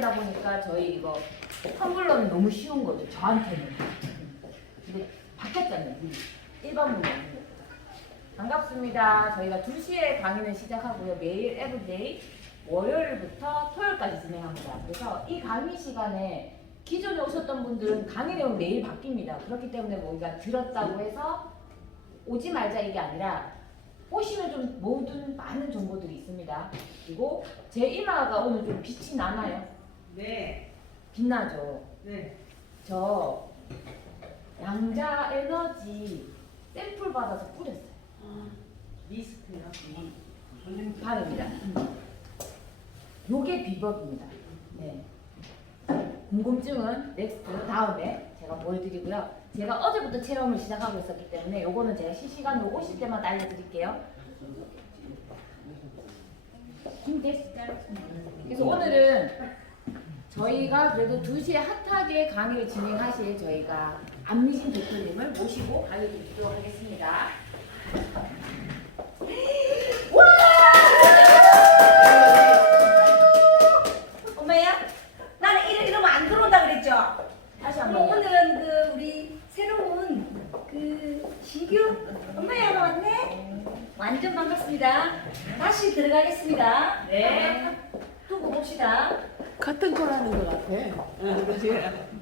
때다 보니까 저희 이거 텀블러는 너무 쉬운 거죠. 저한테는. 근데 바뀌었잖아요. 일반 문화. 반갑습니다. 저희가 2시에 강의는 시작하고요. 매일 에브리데이 월요일부터 토요일까지 진행합니다. 그래서 이 강의 시간에 기존에 오셨던 분들은 강의 내용 매일 바뀝니다. 그렇기 때문에 우리가 들었다고 해서 오지 말자 이게 아니라 오시면 좀 모든 많은 정보들이 있습니다. 그리고 제 이마가 오늘 좀 빛이 나나요? 네. 빛나죠? 네. 저 양자 에너지 샘플 받아서 뿌렸어요. 미스트요? 바릅니다. 요게 비법입니다. 네. 궁금증은 넥스트 다음에 제가 보여드리고요. 제가 어제부터 체험을 시작하고 있었기 때문에 요거는 제가 실시간으로 오실 때마다 알려드릴게요. 그래서 오늘은 저희가 그래도 2시에 핫하게 강의를 진행하실 저희가 안미진 대표님을 모시고 강의 드리도록 하겠습니다. 와! 엄마야? 나는 이러면 안 들어온다 그랬죠? 다시 그럼 한번. 오늘은 그 우리 새로운 그 신규 엄마야가 왔네? 완전 반갑습니다. 다시 들어가겠습니다. 네. 두고 봅시다. 같은 거라는 것 같아. 그러지?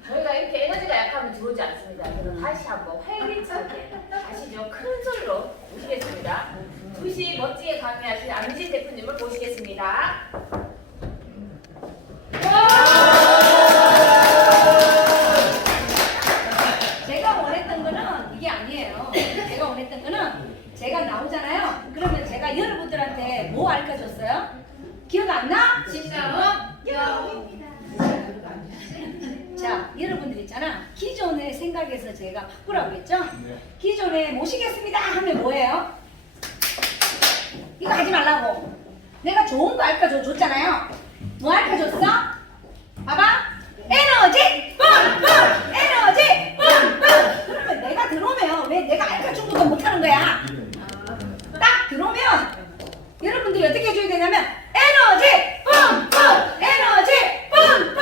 저희가 이렇게 에너지가 약하면 들어오지 않습니다. 그래서 다시 한번 활기차게 가시죠. 큰 소리로 모시겠습니다. 2시 멋지게 강의하실 안미진 대표님을 모시겠습니다. 제가 원했던 거는 이게 아니에요. 제가 원했던 거는 제가 나오잖아요. 그러면 제가 여러분들한테 뭐 알려줬어요? 기억 안 나? 진짜로? 자, 여러분들 있잖아. 기존의 생각에서 제가 바꾸라고 했죠? 기존에 모시겠습니다 하면 뭐예요? 이거 하지 말라고. 내가 좋은 거 알려줬잖아요. 뭐 알려줬어? 봐봐. 에너지 뿜뿜! 에너지 뿜뿜! 그러면 내가 들어오면 왜 내가 알려준 것도 못하는 거야? 딱 들어오면 여러분들이 어떻게 해줘야 되냐면 에너지 뿜뿜! 에너지 뿜뿜!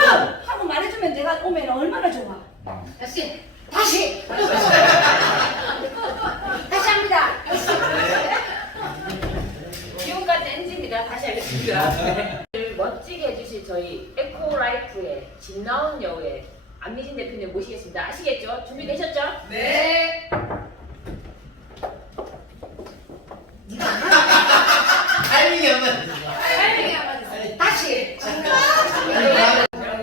하고 말해주면 내가 오면 얼마나 좋아. 다시 합니다. 지금까지 NG입니다. 다시 하겠습니다. 멋지게 해주실 저희 에코라이프의 진나온 여우의 안미진 대표님 모시겠습니다. 아시겠죠? 준비되셨죠? 네. 타이밍이 안 맞아. 다시.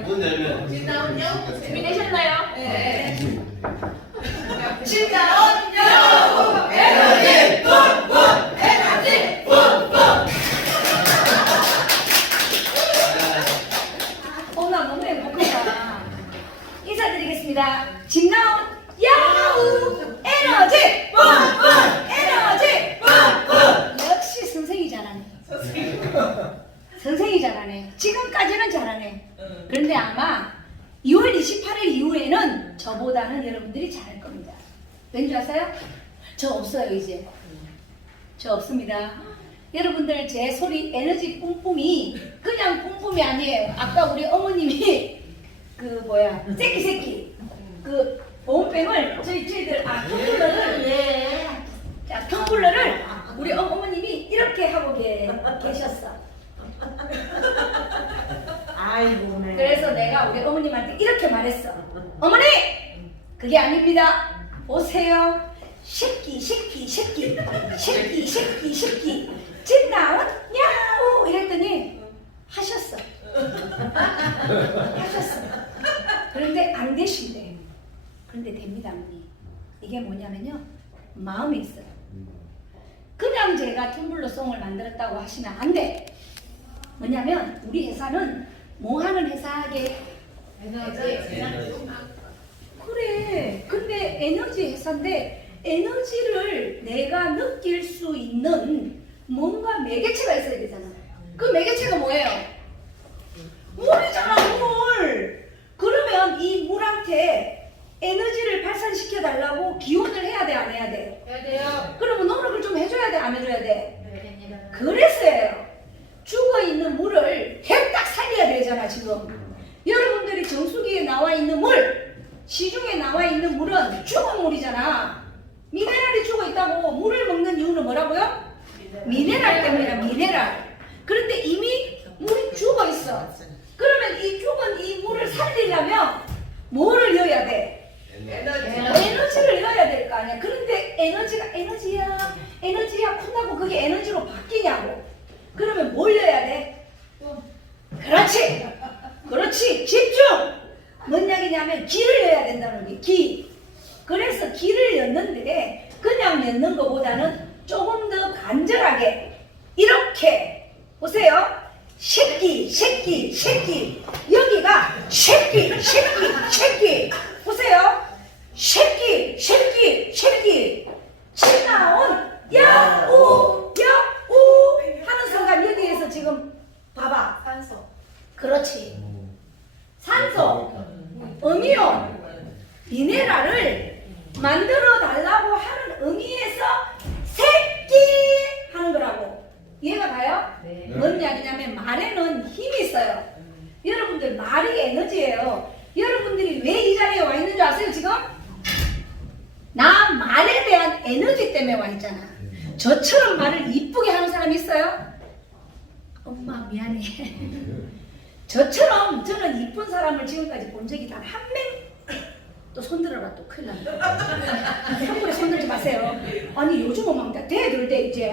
문 열면. 진나온 여우 준비되셨나요? 네. 진짜온 여우 에너지 뿜뿜 에너지 나 너무 행복하다. 인사드리겠습니다. 진나온 야우 에너지 뿜뿜 에너지 뿜뿜. 역시 선생이 잘하네. 선생이 잘하네. 지금까지는 잘하네. 그런데 아마 2월 28일 이후에는 저보다는 여러분들이 잘할 겁니다. 왠지 아세요? 저 없어요 이제. 저 없습니다. 여러분들 제 소리 에너지 뿜뿜이 그냥 뿜뿜이 아니에요. 아까 우리 어머님이 그 뭐야 새끼 그 보온병을 저희들 텀블러를 자 텀블러를 우리 어머님이 이렇게 하고 계셨어. 아이고네. 그래서 내가 우리 어머님한테 이렇게 말했어. 어머니! 그게 아닙니다. 보세요. 새끼 진나온 야우 이랬더니 하셨어. 하셨어. 그런데 안 되신대. 그런데 됩니다, 어머니. 이게 뭐냐면요. 마음에 있어요. 그냥 제가 텀블러 송을 만들었다고 하시면 안 돼. 뭐냐면 우리 회사는 뭐 하는 회사게? 그래. 근데 에너지 회사인데 에너지를 내가 느낄 수 있는 뭔가 매개체가 있어야 되잖아. 그 매개체가 뭐예요? 물이잖아, 물. 그러면 이 물한테 에너지를 발산시켜 달라고 기원을 해야 돼, 안 해야 돼? 해야 돼요. 그러면 노력을 좀 해줘야 돼, 안 해줘야 돼? 그래서예요. 죽어 있는 물을 딱 살려야 되죠. 물이잖아 지금. 여러분들이 정수기에 나와 있는 물, 시중에 나와 있는 물은 죽은 물이잖아. 미네랄이 죽어 있다고. 물을 먹는 이유는 뭐라고요? 미네랄 때문이야, 미네랄. 그런데 이미 물이 죽어 있어. 그러면 이 죽은 이 물을 살리려면 뭐를 넣어야 돼? 에너지를 넣어야 될 거 아니야. 그런데 에너지가 에너지야 푼다고 그게 에너지로 바뀌냐고. 그러면 뭘 넣어야 돼? 그렇지 집중. 뭔 이야기냐면 기를 넣어야 된다는 게 기. 그래서 기를 넣는데 그냥 넣는 것보다는 조금 더 간절하게 이렇게 보세요. 새끼 여기가 새끼 보세요. 새끼 침 나온 야우 하는 순간 여기에서 지금 봐봐. 산소. 그렇지. 산소, 음이온, 미네랄을 만들어 달라고 하는 의미에서 새끼 하는 거라고. 이해가 가요? 네. 뭔 이야기냐면 말에는 힘이 있어요. 여러분들 말이 에너지예요. 여러분들이 왜 이 자리에 와 있는 줄 아세요 지금? 나 말에 대한 에너지 때문에 와 있잖아. 저처럼 말을 이쁘게 하는 사람이 있어요? 엄마 미안해. 저처럼 저는 이쁜 사람을 지금까지 본 적이 단 한 명. 또 손들어라 또 큰일 난다. 함부로 손들지 마세요. 아니 요즘은 막 대들대 이제.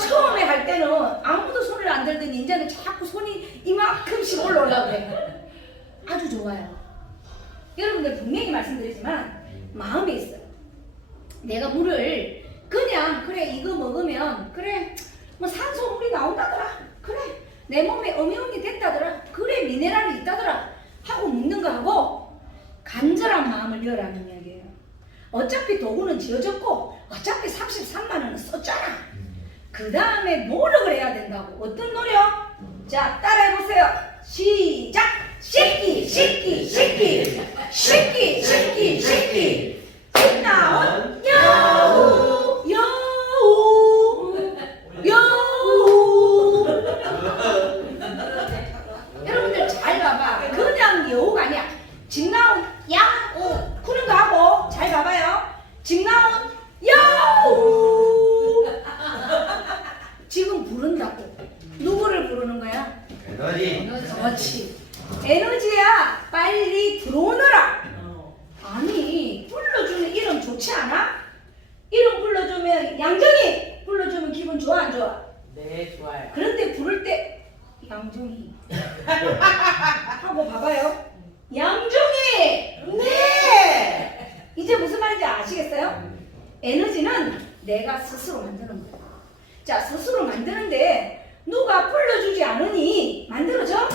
처음에 할 때는 아무도 손을 안 들더니 이제는 자꾸 손이 이만큼씩 올라오려고 그래. 아주 좋아요. 여러분들 분명히 말씀드리지만 마음에 있어요. 내가 물을 그냥 그래 이거 먹으면 그래 뭐 산소물이 나온다더라. 그래 내 몸에 음이온이 됐다더라. 그래 미네랄이 있다더라 하고 먹는 거하고 간절한 마음을 열라는 이야기예요. 어차피 도구는 지어졌고 어차피 33만 원은 썼잖아. 그 다음에 노력을 해야 된다고. 어떤 노력? 자 따라해보세요. 시작. 새끼 침 나온 여우 여러분들 잘 봐봐. 그냥 여우가 아니야. 집 나온 야우 그런 거 하고 잘 봐봐요. 집 나온 야우 지금 부른다고. 누구를 부르는 거야? 에너지. 그렇지. 에너지야 빨리 들어오너라. 아니 불러주는 이름 좋지 않아? 이름 불러주면 양정이 불러주면 기분 좋아 안 좋아? 네, 좋아요. 그런데 부를 때 양정이 하고 봐봐요. 양정이 네 이제 무슨 말인지 아시겠어요? 에너지는 내가 스스로 만드는 거야. 자 스스로 만드는데 누가 불러주지 않으니 만들어져?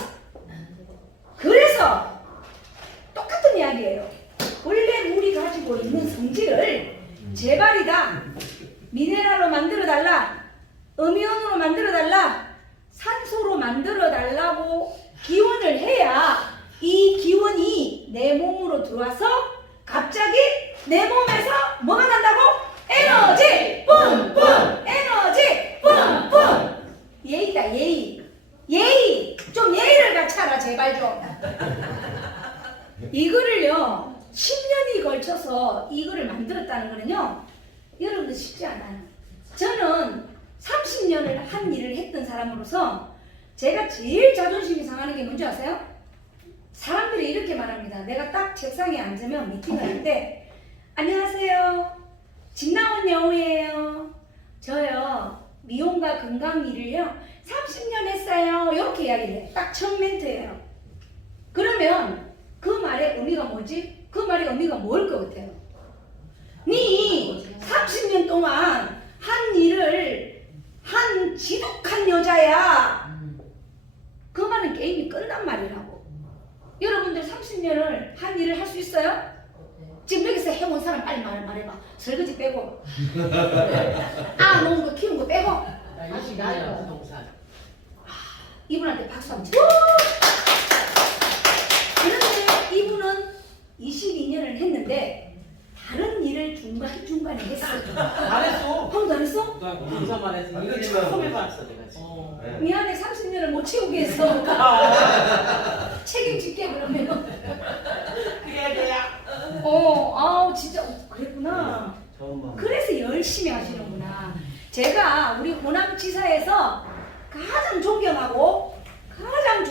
그래서 똑같은 이야기예요. 원래 물이 가지고 있는 성질을 제발이다. 미네랄로 만들어달라. 음이온으로 만들어달라. 산소로 만들어달라고 기원을 해야 이 기원이 내 몸으로 들어와서 갑자기 내 몸에서 뭐가 난다고? 에너지 뿜뿜 에너지 뿜뿜. 예의다 예의 좀 예의를 갖춰라 제발 좀. 이거를요 10년이 걸쳐서 이거를 만들었다는 거는요 여러분들 쉽지 않아요. 저는 30년을 한 일을 했던 사람으로서 제가 제일 자존심이 상하는 게 뭔지 아세요? 사람들이 이렇게 말합니다. 내가 딱 책상에 앉으면 미팅을 할 때 안녕하세요 집 나온 여우예요. 저요 미용과 건강 일을요 30년 했어요. 이렇게 이야기를 해. 딱 첫 멘트예요. 그러면 그 말의 의미가 뭐지? 그 말의 의미가 뭘 것 같아요? 네 30년 동안 한 일을 한 지독한 여자야. 그 말은 게임이 끝난 말이라고. 여러분들 30년을 한 일을 할 수 있어요? 지금 여기서 해본 사람 빨리 말해봐. 설거지 빼고 놓은 거 키운 거 빼고. 나 20년 부동산. 이분한테 박수 한번 쳐. 그런데 이분은 22년을 했는데 다른 일을 중간중간에 했어요. 잘했어. 형 잘했어? 나 부동산만 해서 안 이거 그렇지만 처음 해봤어 내가 지금. 네. 미안해 30년을 못 채우게 했어.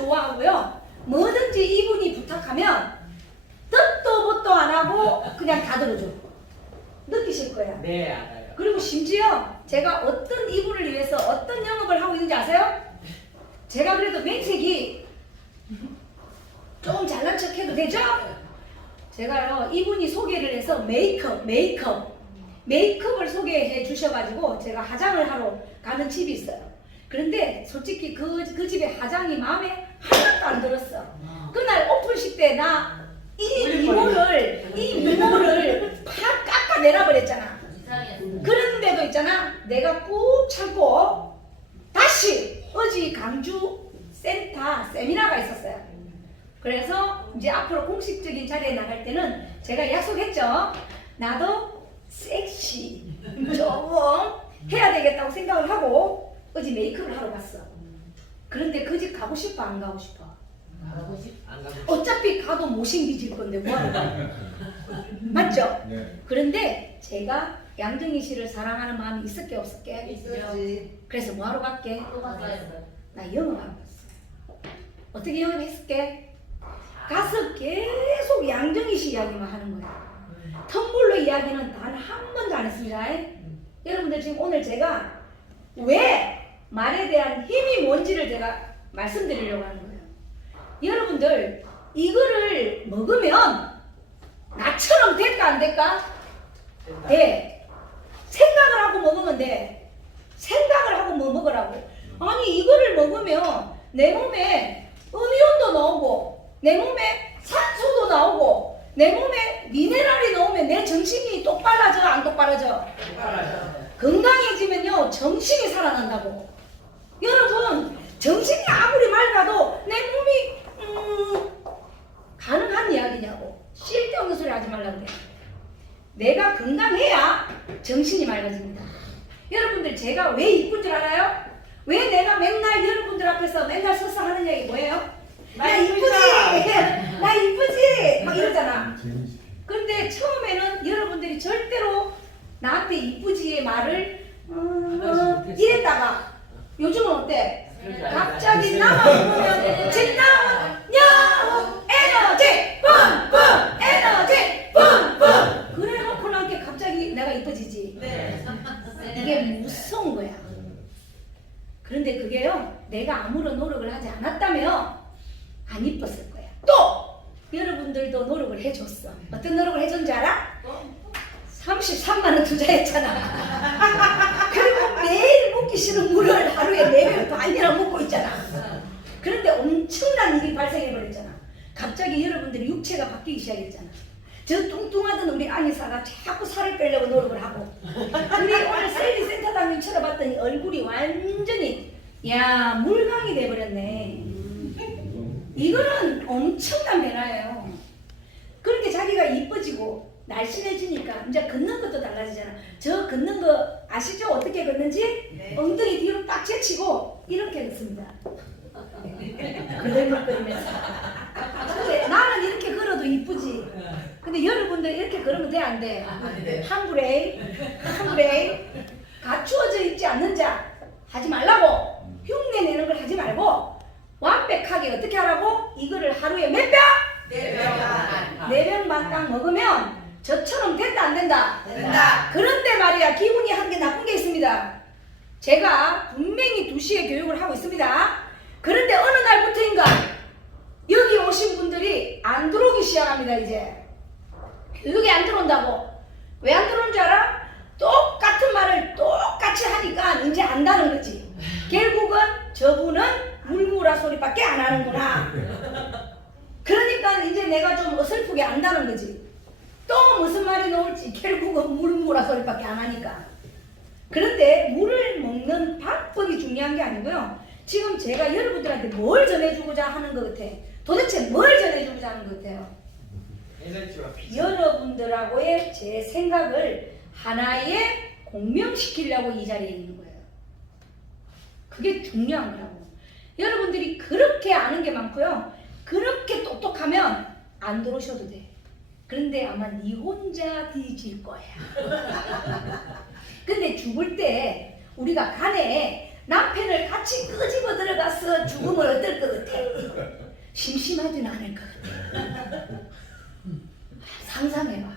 좋아하고요. 뭐든지 이분이 부탁하면 뜻도 뭣도 안 하고 그냥 다 들어줘. 느끼실 거예요. 네, 알아요. 그리고 심지어 제가 어떤 이분을 위해서 어떤 영업을 하고 있는지 아세요? 제가 그래도 면책이 좀 잘난 척 해도 되죠? 제가요, 이분이 소개를 해서 메이크업을 소개해 주셔가지고 제가 화장을 하러 가는 집이 있어요. 그런데 솔직히 그 집에 화장이 마음에 하나도 안 들었어. 그날 오픈식 때 나 이 미모를 팍 깎아내라 그랬잖아. 그런데도 있잖아, 내가 꾹 참고 다시 어지 강주 센터 세미나가 있었어요. 그래서 이제 앞으로 공식적인 자리에 나갈 때는 제가 약속했죠. 나도 섹시 좀 해야 되겠다고 생각을 하고 어제 메이크업을 하러 갔어. 그런데 그 집 가고 싶어 안 가고 싶어? 가고 싶? 안 가고 싶? 어차피 가도 못 생기질 건데 뭐하러 가? 맞죠? 네. 그런데 제가 양정희 씨를 사랑하는 마음이 있을게 없을게? 있었지. 그래서 뭐하러 갈게? 또 갔어요. 나 영업하러 갔어. 어떻게 영업했을게? 가서 계속 양정희 씨 이야기만 하는 거야. 텀블러 이야기는 단 한 번도 안 했습니다. 여러분들 지금 오늘 제가 왜 말에 대한 힘이 뭔지를 제가 말씀드리려고 하는 거예요. 여러분들 이거를 먹으면 나처럼 될까 안 될까? 돼. 생각을 하고 먹으면 돼. 생각을 하고 뭐 먹으라고. 아니 이거를 먹으면 내 몸에 음이온도 나오고 내 몸에 산소도 나오고 내 몸에 미네랄이 나오면 내 정신이 똑바라져 안 똑바라져? 건강해지면요 정신이 살아난다고. 여러분 정신이 아무리 맑아도 내 몸이 가능한 이야기냐고. 쓸데없는 소리 하지 말라고 그래. 내가 건강해야 정신이 맑아집니다. 여러분들 제가 왜 이쁜 줄 알아요? 왜 내가 맨날 여러분들 앞에서 맨날 서서 하는 얘기 뭐예요? 나 이쁘지? 나 이쁘지? 막 이러잖아. 근데 처음에는 여러분들이 절대로 나한테 이쁘지의 말을 이랬다가 요즘은 어때? 갑자기 나만 보면 진나온 야호 에너지 뿜뿜 에너지 뿜뿜 그래 놓고 나한테 갑자기 내가 이뻐지지. 이게 무서운 거야. 그런데 그게요 내가 아무런 노력을 하지 않았다면 안 이뻤을 거야. 또 여러분들도 노력을 해줬어. 어떤 노력을 해줬는지 알아? 33만 원 투자했잖아. 그리고 매일 먹기 싫은 물을 하루에 4병 반이나 먹고 있잖아. 그런데 엄청난 일이 발생해버렸잖아. 갑자기 여러분들이 육체가 바뀌기 시작했잖아. 저 뚱뚱하던 우리 안희사가 자꾸 살을 빼려고 노력을 하고 우리 오늘 셀리 센터장님 쳐다봤더니 얼굴이 완전히 야 물광이 돼버렸네. 이거는 엄청난 변화예요. 그렇게 자기가 이뻐지고 날씬해지니까 이제 걷는 것도 달라지잖아. 저 걷는 거 아시죠? 어떻게 걷는지? 네. 엉덩이 뒤로 딱 제치고 이렇게 걷습니다. 그들먹거리면서. 근데 나는 이렇게 걸어도 이쁘지. 근데 여러분들 이렇게 걸으면 돼 안 돼? 한구레이 갖추어져 있지 않는 자 하지 말라고. 흉내 내는 걸 하지 말고 완벽하게 어떻게 하라고? 이거를 하루에 몇 병? 4병 반 딱 먹으면 저처럼 된다 안 된다? 된다. 그런데 말이야 기분이 한 게 나쁜 게 있습니다. 제가 분명히 2시에 교육을 하고 있습니다. 그런데 어느 날부터인가 여기 오신 분들이 안 들어오기 시작합니다. 이제 교육이 안 들어온다고. 왜 안 들어오는 줄 알아? 똑같은 말을 똑같이 하니까 이제 안다는 거지. 결국은 저분은 물무라 소리밖에 안 하는구나. 그러니까 이제 내가 좀 어설프게 안다는 거지. 또 무슨 말이 나올지 결국은 물무라 소리밖에 안 하니까. 그런데 물을 먹는 방법이 중요한 게 아니고요. 지금 제가 여러분들한테 뭘 전해주고자 하는 것 같아? 도대체 뭘 전해주고자 하는 것 같아요? 여러분들하고의 제 생각을 하나에 공명시키려고 이 자리에 있는 거예요. 그게 중요한 거라고. 여러분들이 그렇게 아는 게 많고요. 그렇게 똑똑하면 안 들어오셔도 돼. 그런데 아마 네 혼자 뒤질 거야. 근데 죽을 때 우리가 간에 남편을 같이 끄집어 들어가서 죽으면 어떨 것 같아? 심심하지는 않을 것 같아. 상상해봐.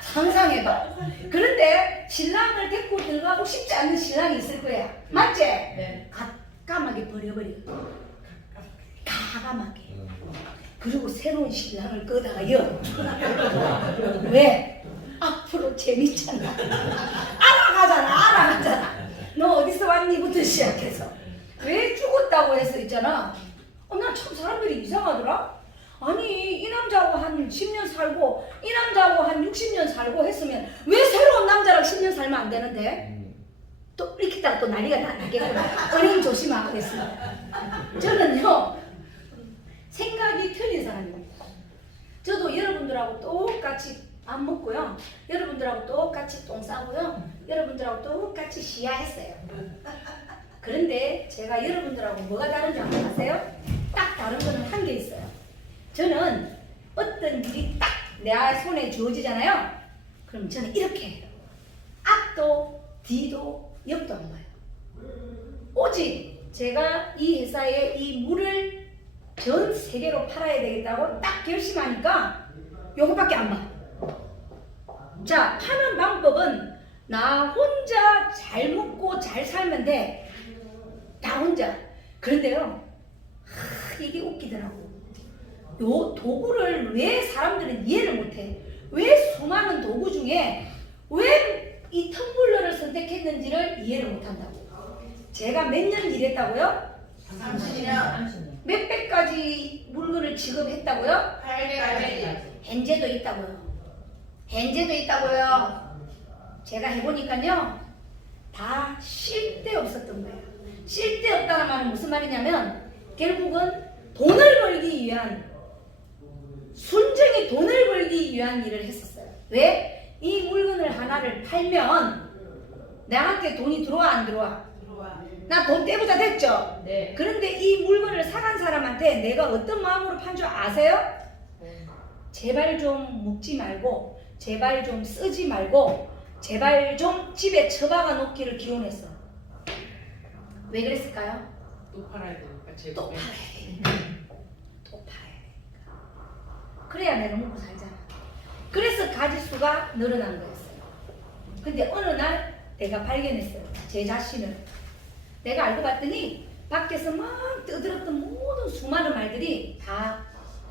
상상해봐. 그런데 신랑을 데리고 들어가고 싶지 않은 신랑이 있을 거야. 맞지? 네. 까맣게 버려버려. 가감하게. 그리고 새로운 신랑을 끄다가요. 왜? 앞으로 재밌잖아. 알아가잖아. 너 어디서 왔니?부터 시작해서 왜 죽었다고 해서 있잖아. 난 참 사람들이 이상하더라. 아니 이 남자하고 한 10년 살고 이 남자하고 한 60년 살고 했으면 왜 새로운 남자랑 10년 살면 안 되는데? 또 이렇게 따라 또 난리가 나겠구나. 어린 조심하겠습니다. 저는요 생각이 틀린 사람입니다. 저도 여러분들하고 똑같이 밥 먹고요. 여러분들하고 똑같이 똥 싸고요. 여러분들하고 똑같이 시야했어요. 그런데 제가 여러분들하고 뭐가 다른 줄 아세요? 딱 다른 거는 한 게 있어요. 저는 어떤 일이 딱 내 손에 주어지잖아요. 그럼 저는 이렇게 해요. 앞도 뒤도 옆도 안 봐요. 오직 제가 이 회사에 이 물을 전 세계로 팔아야 되겠다고 딱 결심하니까 요거밖에 안 봐. 자, 파는 방법은 나 혼자 잘 먹고 잘 살면 돼. 나 혼자. 그런데요, 이게 웃기더라고. 요 도구를 왜 사람들은 이해를 못해? 왜 수많은 도구 중에 왜 이 텀블러를 선택했는지를 이해를 못한다고. 제가 몇 년 일했다고요? 30년. 몇백 가지 물건을 지급했다고요? 800가지. hen제도 있다고요. hen제도 있다고요. 제가 해보니까요, 다 쉴 데 없었던 거예요. 쉴 데 없다는 말은 무슨 말이냐면 결국은 돈을 벌기 위한, 순전히 돈을 벌기 위한 일을 했었어요. 왜? 이 물건을 하나를 팔면 나한테 돈이 들어와 안 들어와? 나 돈 떼보자 됐죠? 네. 그런데 이 물건을 사간 사람한테 내가 어떤 마음으로 판 줄 아세요? 제발 좀 먹지 말고, 제발 좀 쓰지 말고, 제발 좀 집에 처박아 놓기를 기원했어. 왜 그랬을까요? 또 팔아야 되니까 또 팔아야 되니까. 또 팔아야 되니까. 그래야 내가 먹고 살잖아. 그래서 가짓수가 늘어난 거였어요. 근데 어느 날 내가 발견했어요. 제 자신을. 내가 알고 봤더니 밖에서 막 떠들었던 모든 수많은 말들이 다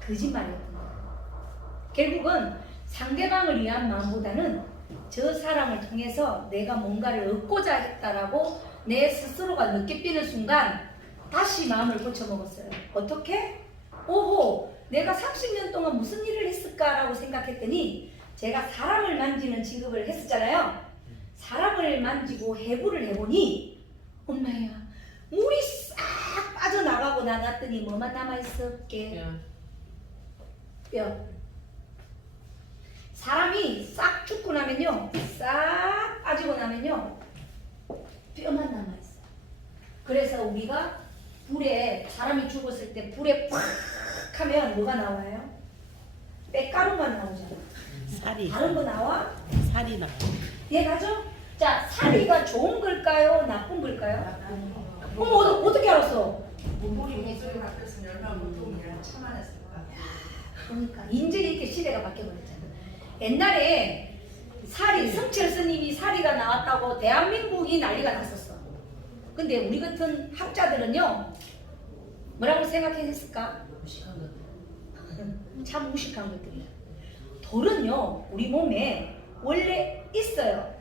거짓말이었던 거예요. 결국은 상대방을 위한 마음보다는 저 사람을 통해서 내가 뭔가를 얻고자 했다라고 내 스스로가 느껴지는 순간 다시 마음을 고쳐먹었어요. 어떻게? 오호, 내가 30년 동안 무슨 일을 했을까라고 생각했더니 제가 사람을 만지는 직업을 했었잖아요. 사람을 만지고 해부를 해보니 엄마야, 물이 싹 빠져나가고 나갔더니 뭐만 남아있었게? 뼈. 사람이 싹 죽고 나면요, 싹 빠지고 나면요, 뼈만 남아있어. 그래서 우리가 불에, 사람이 죽었을 때 불에 팍 하면 뭐가 나와요? 뼈가루만 나오잖아. 살이 다른 거 나와? 살이 나. 이해가죠? 자, 사리가 좋은 걸까요? 나쁜 걸까요? 어머, 어떻게 알았어? 몸무게 계속 바뀌었으면 얼마나 보통이랑 참안했을 것 같아. 그러니까 이제 이렇게 시대가 바뀌어버렸잖아. 옛날에 사리, 성철 스님이 사리가 나왔다고 대한민국이 난리가 났었어. 근데 우리 같은 학자들은요, 뭐라고 생각했을까? 무식한 것들. 참 무식한 것들이야. 돌은요, 우리 몸에 원래 있어요.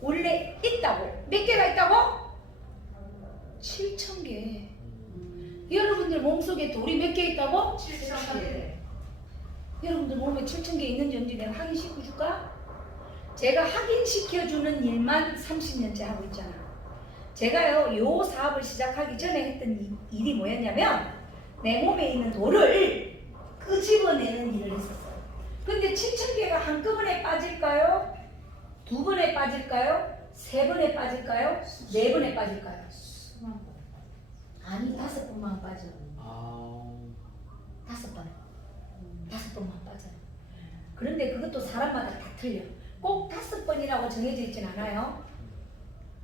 원래 있다고. 몇 개가 있다고? 7,000개. 여러분들 몸속에 돌이 몇 개 있다고? 7,000개. 여러분들 몸에 7,000개 있는지 없는지 내가 확인시켜 줄까? 제가 확인시켜주는 일만 30년째 하고 있잖아. 제가요, 요 사업을 시작하기 전에 했던 일이 뭐였냐면 내 몸에 있는 돌을 끄집어내는 일을 했었어요. 근데 7,000개가 한꺼번에 빠질까요? 2번에 빠질까요? 3번에 빠질까요? 4번에 빠질까요? 아니, 5번만 빠져. 5번. 5번만 빠져요. 그런데 그것도 사람마다 다 틀려. 꼭 5번이라고 정해져 있진 않아요.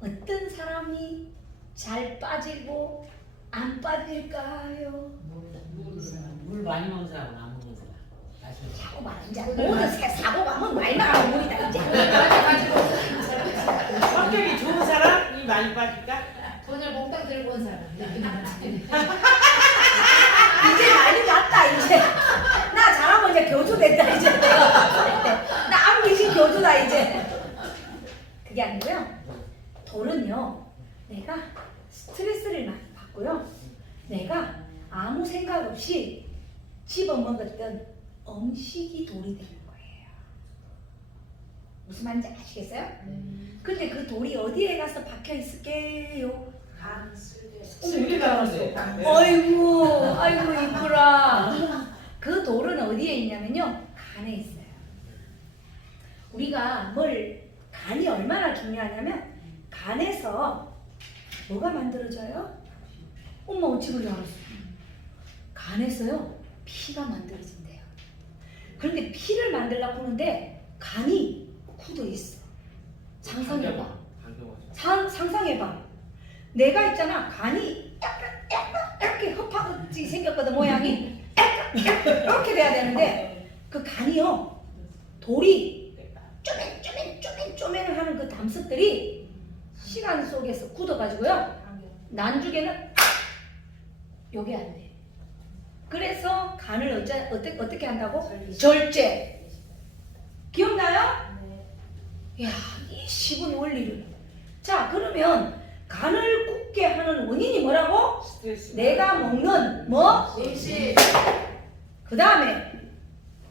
어떤 사람이 잘 빠지고 안 빠질까요? 물 많이 먹는 사람은 안 먹는 사람. 맛있는 사람. 자꾸 말하는 이제 모든 사고가 뭐 많이 나가는 물이다 이제. 성격이 좋은 사람이 많이 빠질까? 돈을 몽땅 들고 온 사람. 이제 난리 났다 이제. 나 잘하면 이제 교주 됐다 이제. 나 암기신 교주다 이제. 그게 아니고요. 돈은요. 내가 스트레스를 많이 받고요. 내가 아무 생각 없이 집어먹었던 음식이 돌이 되는 거예요. 무슨 말인지 아시겠어요? 근데 그 돌이 어디에 가서 박혀 있을게요? 술이 나오는데. 아이고 이쁘라. 그 돌은 어디에 있냐면요, 간에 있어요. 우리가 간이 얼마나 중요하냐면 간에서 뭐가 만들어져요? 엄마 어찌 그래 알았어? 간에서요 피가 만들어진대요. 그런데 피를 만들려고 하는데 간이 굳어 있어. 상상해봐. 상상해봐. 내가 있잖아, 간이 약간 이렇게 흡하듯이 생겼거든, 모양이. 이렇게 돼야 되는데 그 간이요, 돌이 쪼맨 하는 그 담석들이 시간 속에서 굳어가지고요, 난죽에는 요게 안 돼. 그래서 간을 어떻게 한다고? 절제. 기억나요? 이야, 이 식은 원리를. 자, 그러면 간을 굳게 하는 원인이 뭐라고? 스트레스. 내가 먹는 뭐? 음식. 그 다음에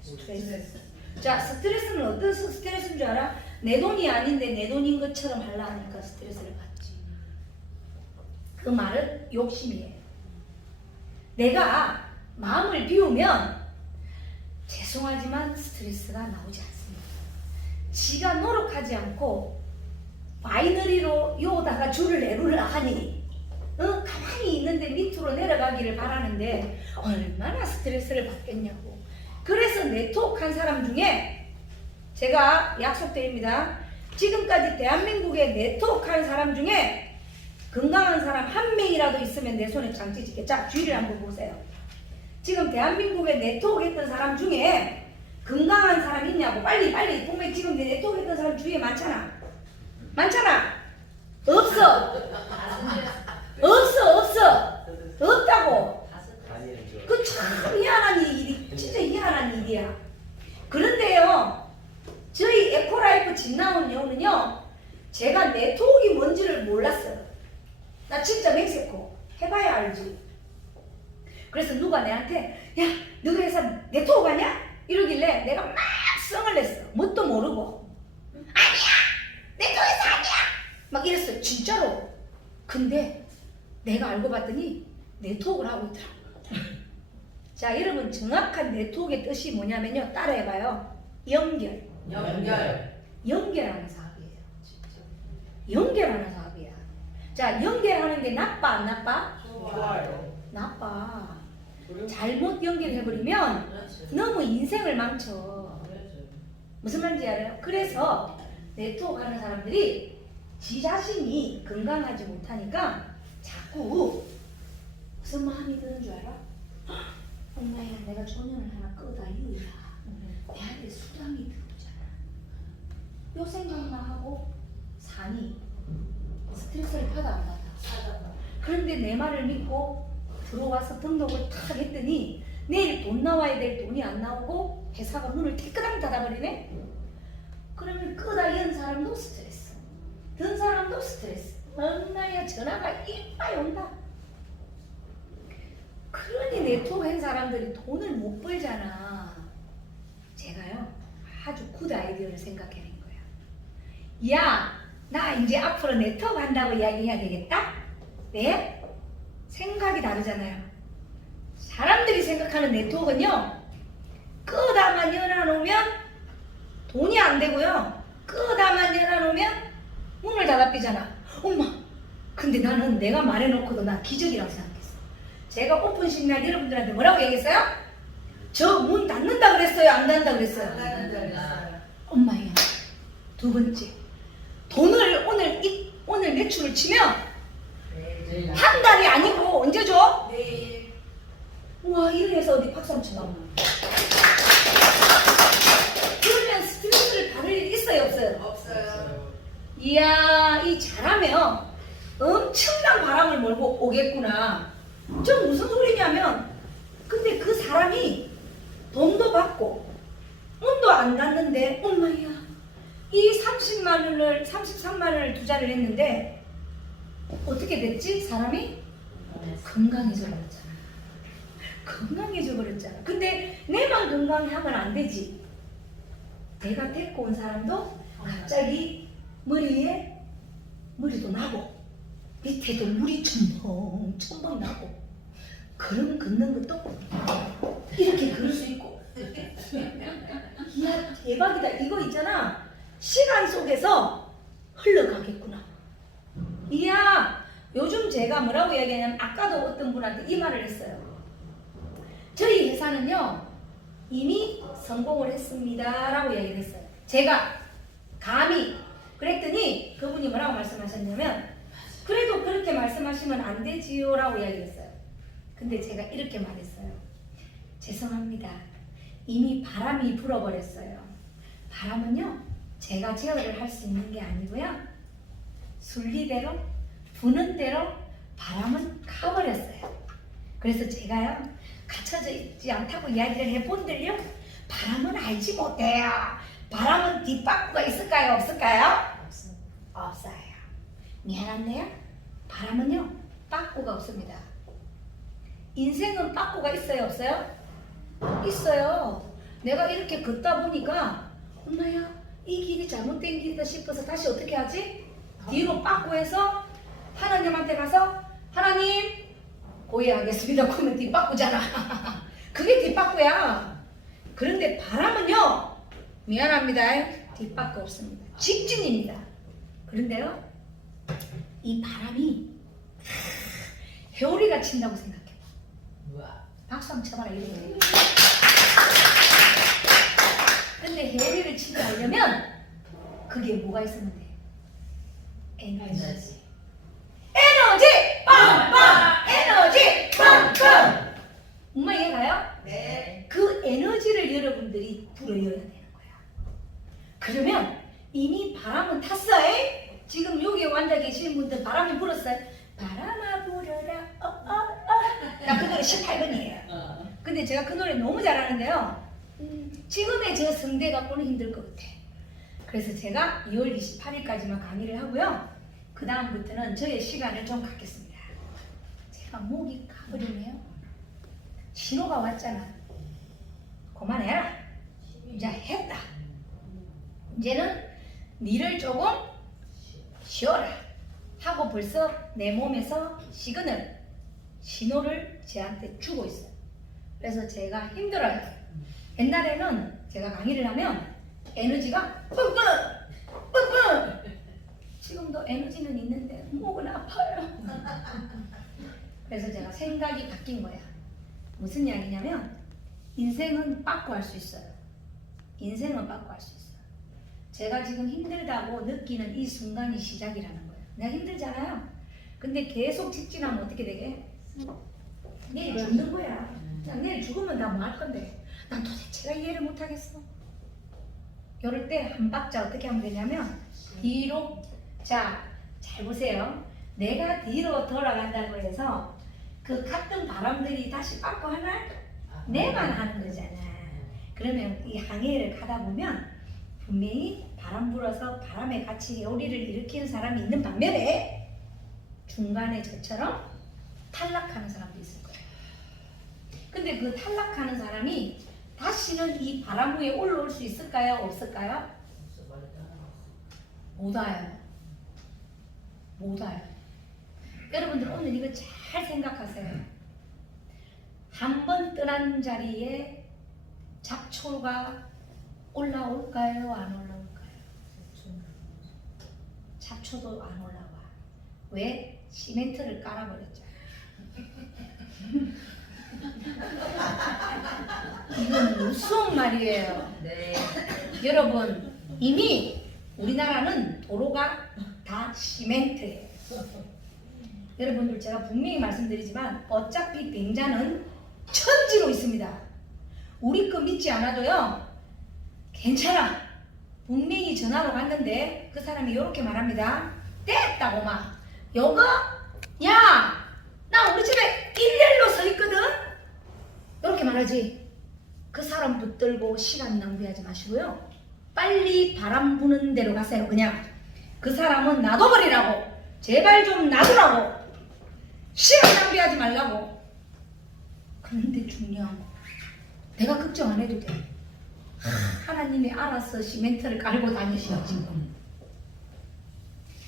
스트레스. 자, 스트레스는 어떤 스트레스인 줄 알아? 내 돈이 아닌데 내 돈인 것처럼 하려 하니까 스트레스를 받지. 그 말은 욕심이에요. 내가 마음을 비우면 죄송하지만 스트레스가 나오지 않습니다. 지가 노력하지 않고 바이너리로 요다가 줄을 내루려 하니 가만히 있는데 밑으로 내려가기를 바라는데 얼마나 스트레스를 받겠냐고. 그래서 네트워크한 사람 중에 제가 약속드립니다. 지금까지 대한민국에 네트워크한 사람 중에 건강한 사람 한 명이라도 있으면 내 손에 장치 짓게. 자, 주위를 한번 보세요. 지금 대한민국에 네트워크 했던 사람 중에 건강한 사람 있냐고. 빨리 분명히 지금 내 네트워크 했던 사람 주위에 많잖아. 없어. 없다고. 그 참 희한한 일이, 진짜 희한한 일이야. 그런데요, 저희 에코라이프 집 나온 여우는요, 제가 네트워크가 뭔지를 몰랐어요. 나 진짜 맹세코 해봐야 알지. 그래서 누가 내한테 야, 너희 회사 네트워크 하냐? 이러길래 내가 막 성을 냈어. 뭣도 모르고. 아니야! 네트워크 회사 아니야! 막 이랬어요. 진짜로. 근데 내가 알고 봤더니 네트워크를 하고 있더라고. 자, 여러분, 정확한 네트워크의 뜻이 뭐냐면요, 따라해봐요. 연결하는 사업이에요. 연결하는 사업이야. 자, 연결하는 게 나빠 안 나빠? 좋아요. 나빠. 잘못 연결해버리면 너무 인생을 망쳐. 무슨 말인지 알아요? 그래서 네트워크 하는 사람들이 지 자신이 건강하지 못하니까 자꾸 무슨 마음이 드는 줄 알아? 엄마야, 내가 조명을 하나 끄다 이거야. 내한테 수당이 들어오잖아. 요 생각만 하고 사니 스트레스를 받아 안 받아? 그런데 내 말을 믿고 들어와서 등록을 탁 했더니 내일 돈 나와야 될 돈이 안 나오고 회사가 문을 깨끗하게 닫아버리네? 그러면 끄다 연 사람도 스트레스, 든 사람도 스트레스. 엄마야, 전화가 이빨 온다. 그러니 네트워크 한 사람들이 돈을 못 벌잖아. 제가요, 아주 굿 아이디어를 생각해낸 거야. 야, 나 이제 앞으로 네트워크 한다고 이야기해야 되겠다? 네? 생각이 다르잖아요. 사람들이 생각하는 네트워크는요, 끄다만 열어놓으면 돈이 안 되고요, 끄다만 열어놓으면 문을 닫아삐잖아. 엄마, 근데 나는 내가 말해놓고도 난 기적이라고 생각했어. 제가 오픈식 날 여러분들한테 뭐라고 얘기했어요? 저 문 닫는다 그랬어요? 안 닫는다 그랬어요? 엄마야, 두 번째, 돈을 오늘 오늘 매출을 치면 내일 날. 한 달이 아니고 언제 줘? 내일 우와 이래서 어디 박수 한번 쳐봐. 그러면 스트레스를 받을 일 있어요 없어요? 없어요. 이야 이 잘하면 엄청난 바람을 몰고 오겠구나. 저 무슨 소리냐면 근데 그 사람이 돈도 받고 운도 안 갔는데 엄마야 이 33만 원을 투자를 했는데 어떻게 됐지? 사람이 건강해져 버렸잖아. 건강해져 버렸잖아. 근데 내만 건강하면 안 되지. 내가 데리고 온 사람도 갑자기 머리에 머리도 나고 밑에도 물이 첨벙 나고 걸음 걷는 것도 이렇게 걸을 수 있고 이야 대박이다. 이거 있잖아 시간 속에서 흘러가겠구나. 이야 요즘 제가 뭐라고 이야기하냐면 아까도 어떤 분한테 이 말을 했어요. 저희 회사는요 이미 성공을 했습니다 라고 이야기를 했어요. 제가 감히 그랬더니 그분이 뭐라고 말씀하셨냐면 그래도 그렇게 말씀하시면 안 되지요 라고 이야기를 했어요. 근데 제가 이렇게 말했어요. 죄송합니다. 이미 바람이 불어버렸어요. 바람은요 제가 제어를 할 수 있는 게 아니고요 순리대로 부는 대로 바람은 가버렸어요. 그래서 제가요 갇혀져 있지 않다고 이야기를 해본들요 바람은 알지 못해요. 바람은 뒷바퀴가 있을까요 없을까요? 없어요. 미안한데요 바람은요 빠꾸가 없습니다. 인생은 빠꾸가 있어요 없어요? 있어요. 내가 이렇게 걷다 보니까 엄마야 이 길이 잘못된 길이다 싶어서 다시 어떻게 하지? 뒤로 빠꾸해서 하나님한테 가서 하나님 고해하겠습니다. 그러면 뒷바꾸잖아. 그게 뒷바꾸야. 그런데 바람은요 미안합니다 뒷바꾸 없습니다. 직진입니다. 그런데요 이 바람이 회오리가 친다고 생각해. 우와. 박수 한번 쳐봐라 이렇게. 근데 회오리를 치지 않으려면 그게 뭐가 있으면 돼? 에너지. 에너지 빵빵 에너지 빵빵. 엄마 이해가요? 네. 그 에너지를 여러분들이 불어여야 되는 거야. 그러면 이미 바람은 탔어요. 지금 여기 앉아 계시는 분들 바람이 불었어요. 바람아 불어라 나 그 노래 18번이에요. 근데 제가 그 노래 너무 잘하는데요 지금의 저 성대 갖고는 힘들 것 같아. 그래서 제가 2월 28일까지만 강의를 하고요 그 다음부터는 저의 시간을 좀 갖겠습니다. 제가 목이 가버리네요. 신호가 왔잖아. 그만해라. 이제 했다. 이제는 니를 조금 쉬어라 하고 벌써 내 몸에서 신호를 쟤한테 주고 있어요. 그래서 제가 힘들어요. 옛날에는 제가 강의를 하면 에너지가 뿜뿜 지금도 에너지는 있는데 목은 아파요. 그래서 제가 생각이 바뀐 거야. 무슨 이야기냐면 인생은 빠꾸할 수 있어요. 인생은 빠꾸할 수 있어요. 제가 지금 힘들다고 느끼는 이 순간이 시작이라는 거예요. 내가 힘들잖아요. 근데 계속 직진하면 어떻게 되게? 내일 죽는 거야. 내일 죽으면 나 뭐 할 건데? 난 도대체가 이해를 못 하겠어. 이럴 때 한 박자 어떻게 하면 되냐면 뒤로 자, 잘 보세요. 내가 뒤로 돌아간다고 해서 그 같은 바람들이 다시 빠꾸 하나? 내만 하는 거잖아. 그러면 이 항해를 가다 보면 분명히 바람 불어서 바람에 같이 회오리를 일으키는 사람이 있는 반면에 중간에 저처럼 탈락하는 사람도 있을 거예요. 근데 그 탈락하는 사람이 다시는 이 바람 위에 올라올 수 있을까요? 없을까요? 못 와요. 못 와요. 여러분들 오늘 이거 잘 생각하세요. 한 번 떠난 자리에 잡초가 올라올까요? 안 올라올까요? 잡초도 안 올라와. 왜? 시멘트를 깔아버렸죠. 이건 무서운 말이에요. 네. 여러분 이미 우리나라는 도로가 다 시멘트예요. 여러분들 제가 분명히 말씀드리지만 어차피 뱅자는 천지로 있습니다. 우리 거 믿지 않아도요. 괜찮아. 분명히 전화로 왔는데 그 사람이 이렇게 말합니다. 뗐다고 막. 요거? 야! 나 우리 집에 일렬로 서 있거든? 이렇게 말하지. 그 사람 붙들고 시간 낭비하지 마시고요. 빨리 바람 부는 데로 가세요. 그냥 그 사람은 놔둬버리라고. 제발 좀 놔두라고. 시간 낭비하지 말라고. 그런데 중요한 거. 내가 걱정 안 해도 돼. 하나님이 알아서 시멘트를 깔고 다니시오 지금.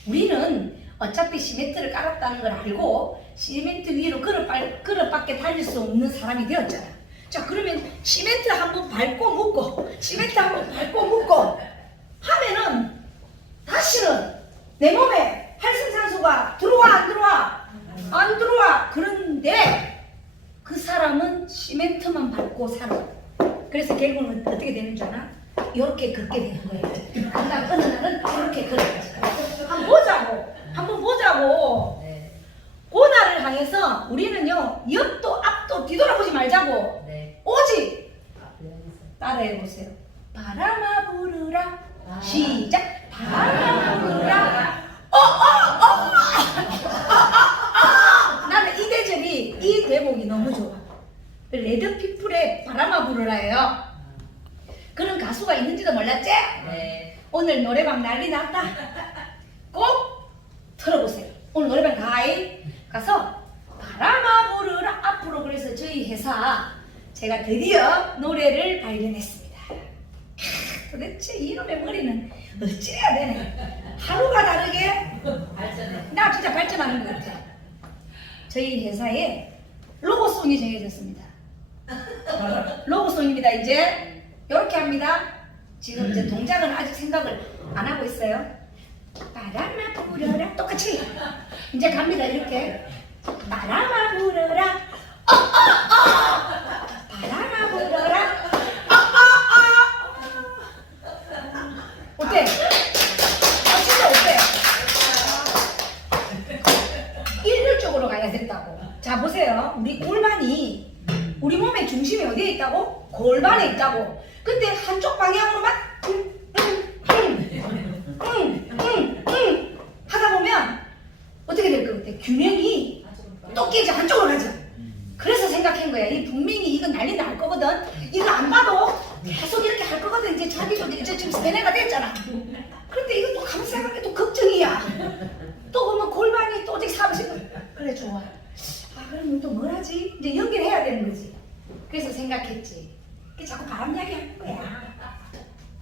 우리는 어차피 시멘트를 깔았다는 걸 알고 시멘트 위로 그릇밖에 달릴 수 없는 사람이 되었잖아. 자 그러면 시멘트 한번 밟고 묶고 시멘트 한번 밟고 묶고 하면은 다시는 내 몸에 활성산소가 들어와 안 들어와? 안 들어와. 그런데 그 사람은 시멘트만 밟고 살아. 그래서 결국은 어떻게 되는 줄 아나? 이렇게 걷게 되는 거예요. 한날 어느 날은 이렇게 걸어가지. 한번 보자고. 한번 보자고. 네. 고나를 향해서 우리는요 옆도 앞도 뒤돌아보지 말자고. 네. 오직 아, 배워있어요. 따라해 보세요. 바람아 부르라. 아. 시작. 바람아 부르라. 나는 이 대접이 이 대목이 너무 좋아. 레드피플의 바람아 부르라예요. 그런 가수가 있는지도 몰랐지? 네. 오늘 노래방 난리 났다. 꼭 들어보세요. 오늘 노래방 가서 바람아 부르라 앞으로. 그래서 저희 회사 제가 드디어 노래를 발견했습니다. 도대체 이놈의 머리는 어찌해야 되네. 하루가 다르게 발전해. 나 진짜 발전하는 것 같아. 저희 회사에 로고송이 정해졌습니다. 로고송입니다. 이제 이렇게 합니다. 지금 이제 동작은 아직 생각을 안 하고 있어요. 바람아 불어라. 똑같이 이제 갑니다. 이렇게 바람아 불어라. 바람아 불어라. 어때? 진짜 어때? 일률적으로 가야 된다고. 자 보세요. 우리 골반이 우리 몸의 중심이 어디에 있다고? 골반에 있다고. 근데 한쪽 방향으로만 하다 보면 어떻게 될 것 같아? 균형이 또 깨져. 한쪽으로 가지. 그래서 생각한 거야. 이 분명히 이거 난리 날 거거든. 이거 안 봐도 계속 이렇게 할 거거든. 이제 자기도 이제 지금 세뇌가 됐잖아. 그런데 이거 또 감사하게 또 걱정이야. 또 보면 골반이 또 어디 사무실. 그래 좋아. 아 그러면 또 뭘 하지? 이제 연결해야 되는 거지. 그래서 생각했지. 자꾸 바람 이야기 하는 거야.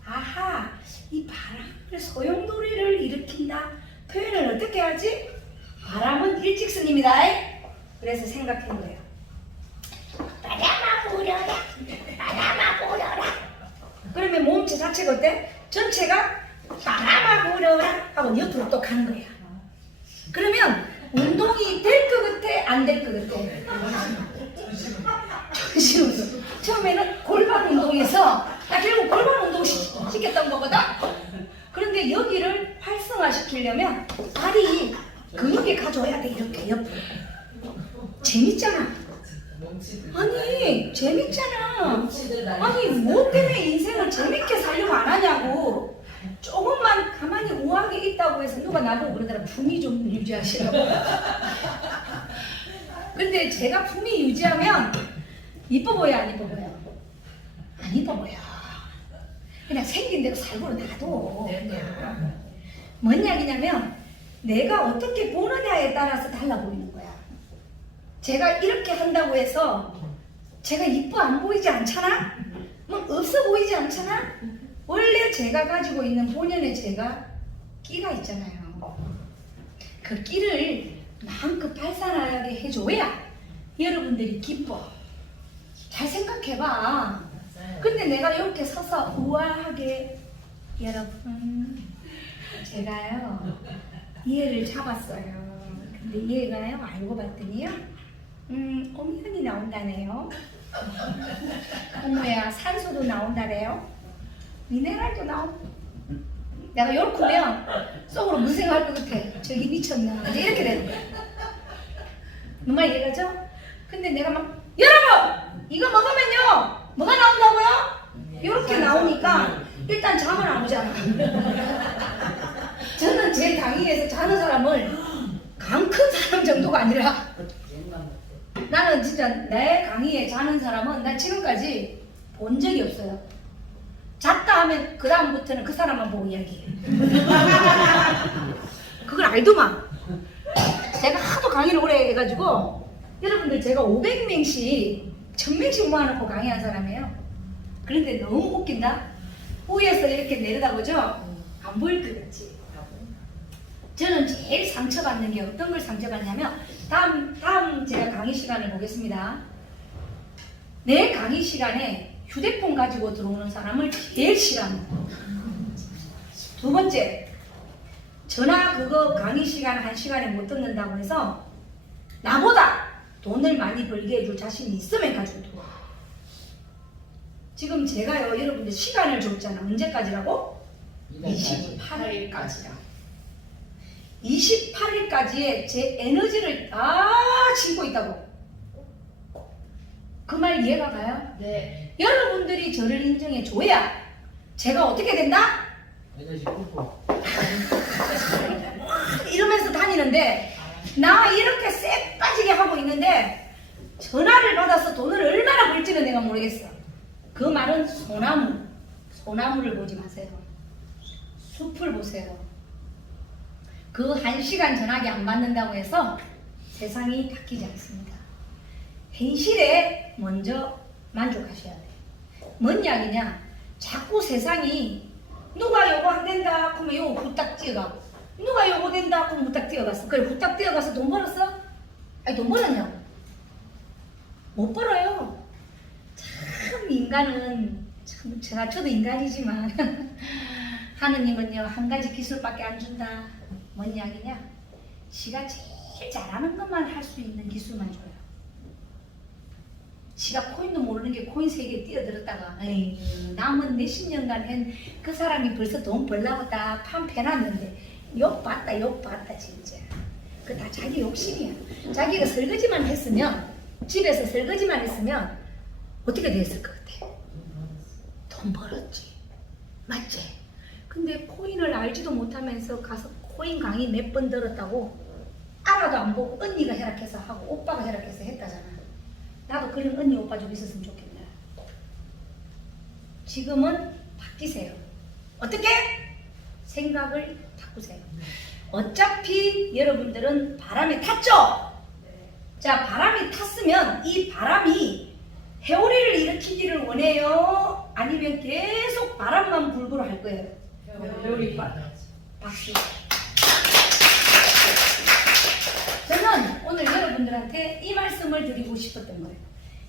아하, 이 바람을 소용돌이를 일으킨다. 표현을 어떻게 하지? 바람은 일직선입니다. 그래서 생각한 거예요. 바람아 불어라. 바람아 불어라. 그러면 몸체 자체가 어때? 전체가 바람아 불어라 하고 옆으로 또 가는 거야. 그러면 운동이 될 것 같아? 안 될 것 같아? 전신운동. 처음에는 골반 운동에서 결국 골반 운동 시켰던 거거든. 그런데 여기를 활성화시키려면 다리 근육에 가져와야 돼. 이렇게 옆으로. 재밌잖아. 아니 재밌잖아. 아니 뭐 때문에 인생을 재밌게 살려고 안 하냐고. 조금만 가만히 우아하게 있다고 해서 누가 나보고 그러더라. 품위 좀 유지하시라고. 근데 제가 품위 유지하면 이뻐 보여 안 이뻐 보여? 안 이뻐 보여. 그냥 생긴 대로 살고 놔둬. 뭔 이야기냐면 내가 어떻게 보느냐에 따라서 달라 보이는 거야. 제가 이렇게 한다고 해서 제가 이뻐 안 보이지 않잖아? 뭐 없어 보이지 않잖아? 원래 제가 가지고 있는 본연의 제가 끼가 있잖아요. 그 끼를 마음껏 발산하게 해줘야 여러분들이 기뻐. 잘 생각해봐. 근데 내가 이렇게 서서 우아하게 여러분 제가요 이해를 잡았어요. 근데 이해가요 알고 봤더니요 오미연이 나온다네요. 어머야 산소도 나온다래요. 미네랄도 나온. 내가 요렇게 하면 속으로 무슨 생각할 것 같아. 저기 미쳤나. 이제 이렇게 되는 거야. 정말 이해가죠? 근데 내가 막 여러분 이거 먹으면요 뭐가 나온다고요? 이렇게 나오니까 일단 잠은 안 오잖아. 저는 제 강의에서 자는 사람을 강 큰 사람 정도가 아니라 나는 진짜 내 강의에 자는 사람은 나 지금까지 본 적이 없어요. 잤다 하면 그 다음부터는 그 사람만 보고 이야기해. 그걸 알더만. 제가 하도 강의를 오래 해가지고 여러분들 제가 500명씩 1000명씩 모아놓고 강의한 사람이에요. 그런데 너무 웃긴다. 위에서 이렇게 내려다보죠? 안 보일 것 같지? 저는 제일 상처받는 게 어떤 걸 상처받냐면 다음 제가 강의 시간을 보겠습니다. 내 강의 시간에 휴대폰 가지고 들어오는 사람을 제일 싫어합니다. 두 번째, 전화 그거 강의 시간 1시간에 못 듣는다고 해서 나보다 돈을 많이 벌게 해줄 자신이 있으면 가지고 들어와. 지금 제가요 여러분들 시간을 줬잖아. 언제까지라고? 28일까지라. 28일까지에 제 에너지를 다 싣고 있다고. 그 말 이해가 가요? 네. 여러분들이 저를 인정해 줘야 제가 어떻게 된다? 에너지 뿜뿜. 이러면서 다니는데 나 이렇게 쎄 빠지게 하고 있는데 전화를 받아서 돈을 얼마나 벌지는 내가 모르겠어. 그 말은 소나무를 보지 마세요. 숲을 보세요. 그 1시간 전화기 안 받는다고 해서 세상이 바뀌지 않습니다. 현실에 먼저 만족하셔야 돼요. 뭔 이야기냐? 자꾸 세상이 누가 요거 안 된다 하면 요거 후딱 뛰어가고 누가 요거 된다 하면 후딱 뛰어갔어. 그래 후딱 뛰어가서 돈 벌었어? 아니 돈 벌었냐고? 못 벌어요. 참 인간은 참 저도 인간이지만 하느님은요 한 가지 기술밖에 안 준다. 뭔 이야기냐? 지가 제일 잘하는 것만 할 수 있는 기술만 줘요. 지가 코인도 모르는 게 코인 세계에 뛰어들었다가 에이, 남은 몇십 년간 한 그 사람이 벌써 돈 벌라고 다 판패놨는데 욕 봤다 진짜. 그 다 자기 욕심이야. 자기가 설거지만 했으면 집에서 설거지만 했으면 어떻게 됐을 것 같아? 돈 벌었지. 맞지? 근데 코인을 알지도 못하면서 가서 코인 강의 몇 번 들었다고 알아도 안 보고 언니가 허락해서 하고 오빠가 허락해서 했다잖아. 나도 그런 언니 오빠 좀 있었으면 좋겠다. 지금은 바뀌세요. 어떻게? 생각을 바꾸세요. 어차피 여러분들은 바람에 탔죠? 자, 바람이 탔으면 이 바람이 회오리를 일으키기를 원해요? 아니면 계속 바람만 불고 할 거예요? 요리 박수. 저는 오늘 여러분들한테 이 말씀을 드리고 싶었던 거예요.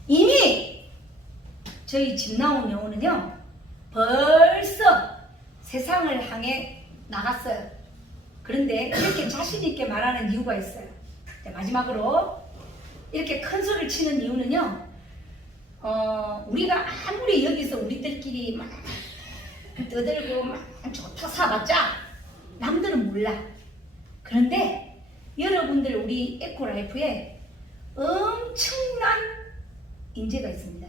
이미 저희 집 나온 여우는요 벌써 세상을 향해 나갔어요. 그런데 이렇게 자신 있게 말하는 이유가 있어요. 자, 마지막으로 이렇게 큰 소리를 치는 이유는요 우리가 아무리 여기서 우리들끼리 막 떠들고 막 좋다 사봤자 남들은 몰라. 그런데 여러분들 우리 에코라이프에 엄청난 인재가 있습니다.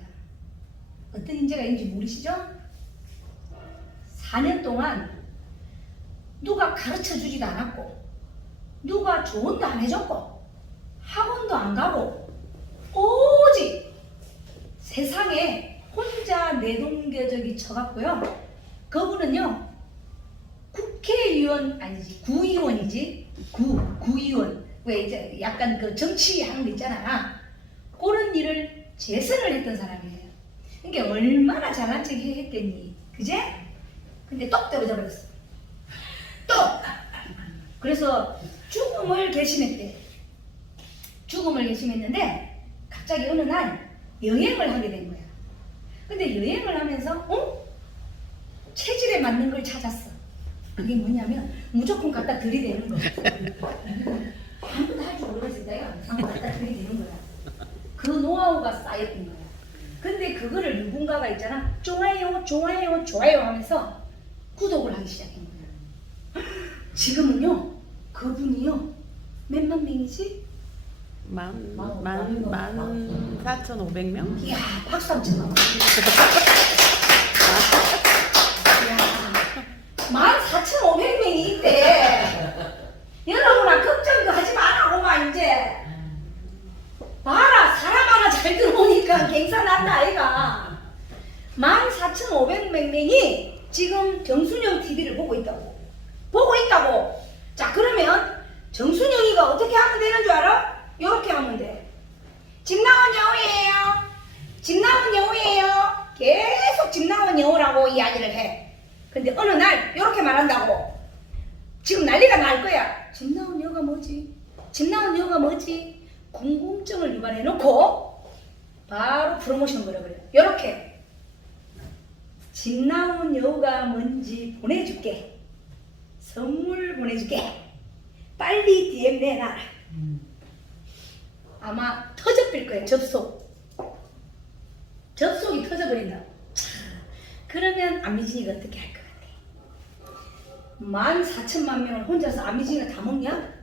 어떤 인재가 있는지 모르시죠? 4년 동안 누가 가르쳐 주지도 않았고 누가 조언도 안 해줬고 학원도 안 가고 오직 세상에 혼자 내동겨적이 쳐갔고요. 그분은요 국회의원 아니지 구의원이지 구의원 왜 이제 약간 그 정치하는 거 있잖아. 그런 일을 재선을 했던 사람이에요. 그러니까 얼마나 잘난 척 했겠니, 그제? 근데 똑 떨어져 버렸어. 똑. 그래서 죽음을 결심했대. 죽음을 결심했는데 갑자기 어느 날 여행을 하게 된 거야. 근데 여행을 하면서 체질에 맞는 걸 찾았어. 그게 뭐냐면 무조건 갖다 들이대는 거야. 아무도 할 줄 모르겠어. 내가 아무도 갖다 들이대는 거야. 그 노하우가 쌓였던 거야. 근데 그거를 누군가가 있잖아. 좋아요 하면서 구독을 하기 시작한 거야. 지금은요 그분이요 몇만 명이지? 14,500명? 이야 박수 한번 쳐봐. 이야 14,500명이 있대. 여러분아 걱정도 하지 마라고마 이제. 봐라 사람 하나 잘 들어오니까 갱산한다 아이가. 14,500명이 지금 정순영 TV를 보고 있다고. 자 그러면 정순영이가 어떻게 하면 되는 줄 알아? 요렇게 하면 돼. 집 나온 여우예요. 집 나온 여우예요. 계속 집 나온 여우라고 이야기를 해. 근데 어느 날 요렇게 말한다고. 지금 난리가 날 거야. 집 나온 여우가 뭐지? 집 나온 여우가 뭐지? 궁금증을 유발해 놓고 바로 프로모션 걸어버려. 요렇게 집 나온 여우가 뭔지 보내줄게. 선물 보내줄게. 빨리 DM 내놔라. 아마 터져버릴 거예요. 접속이 터져버린다고. 그러면 안미진이가 어떻게 할 것 같아? 14,000만 명을 혼자서 안미진이가 다 먹냐?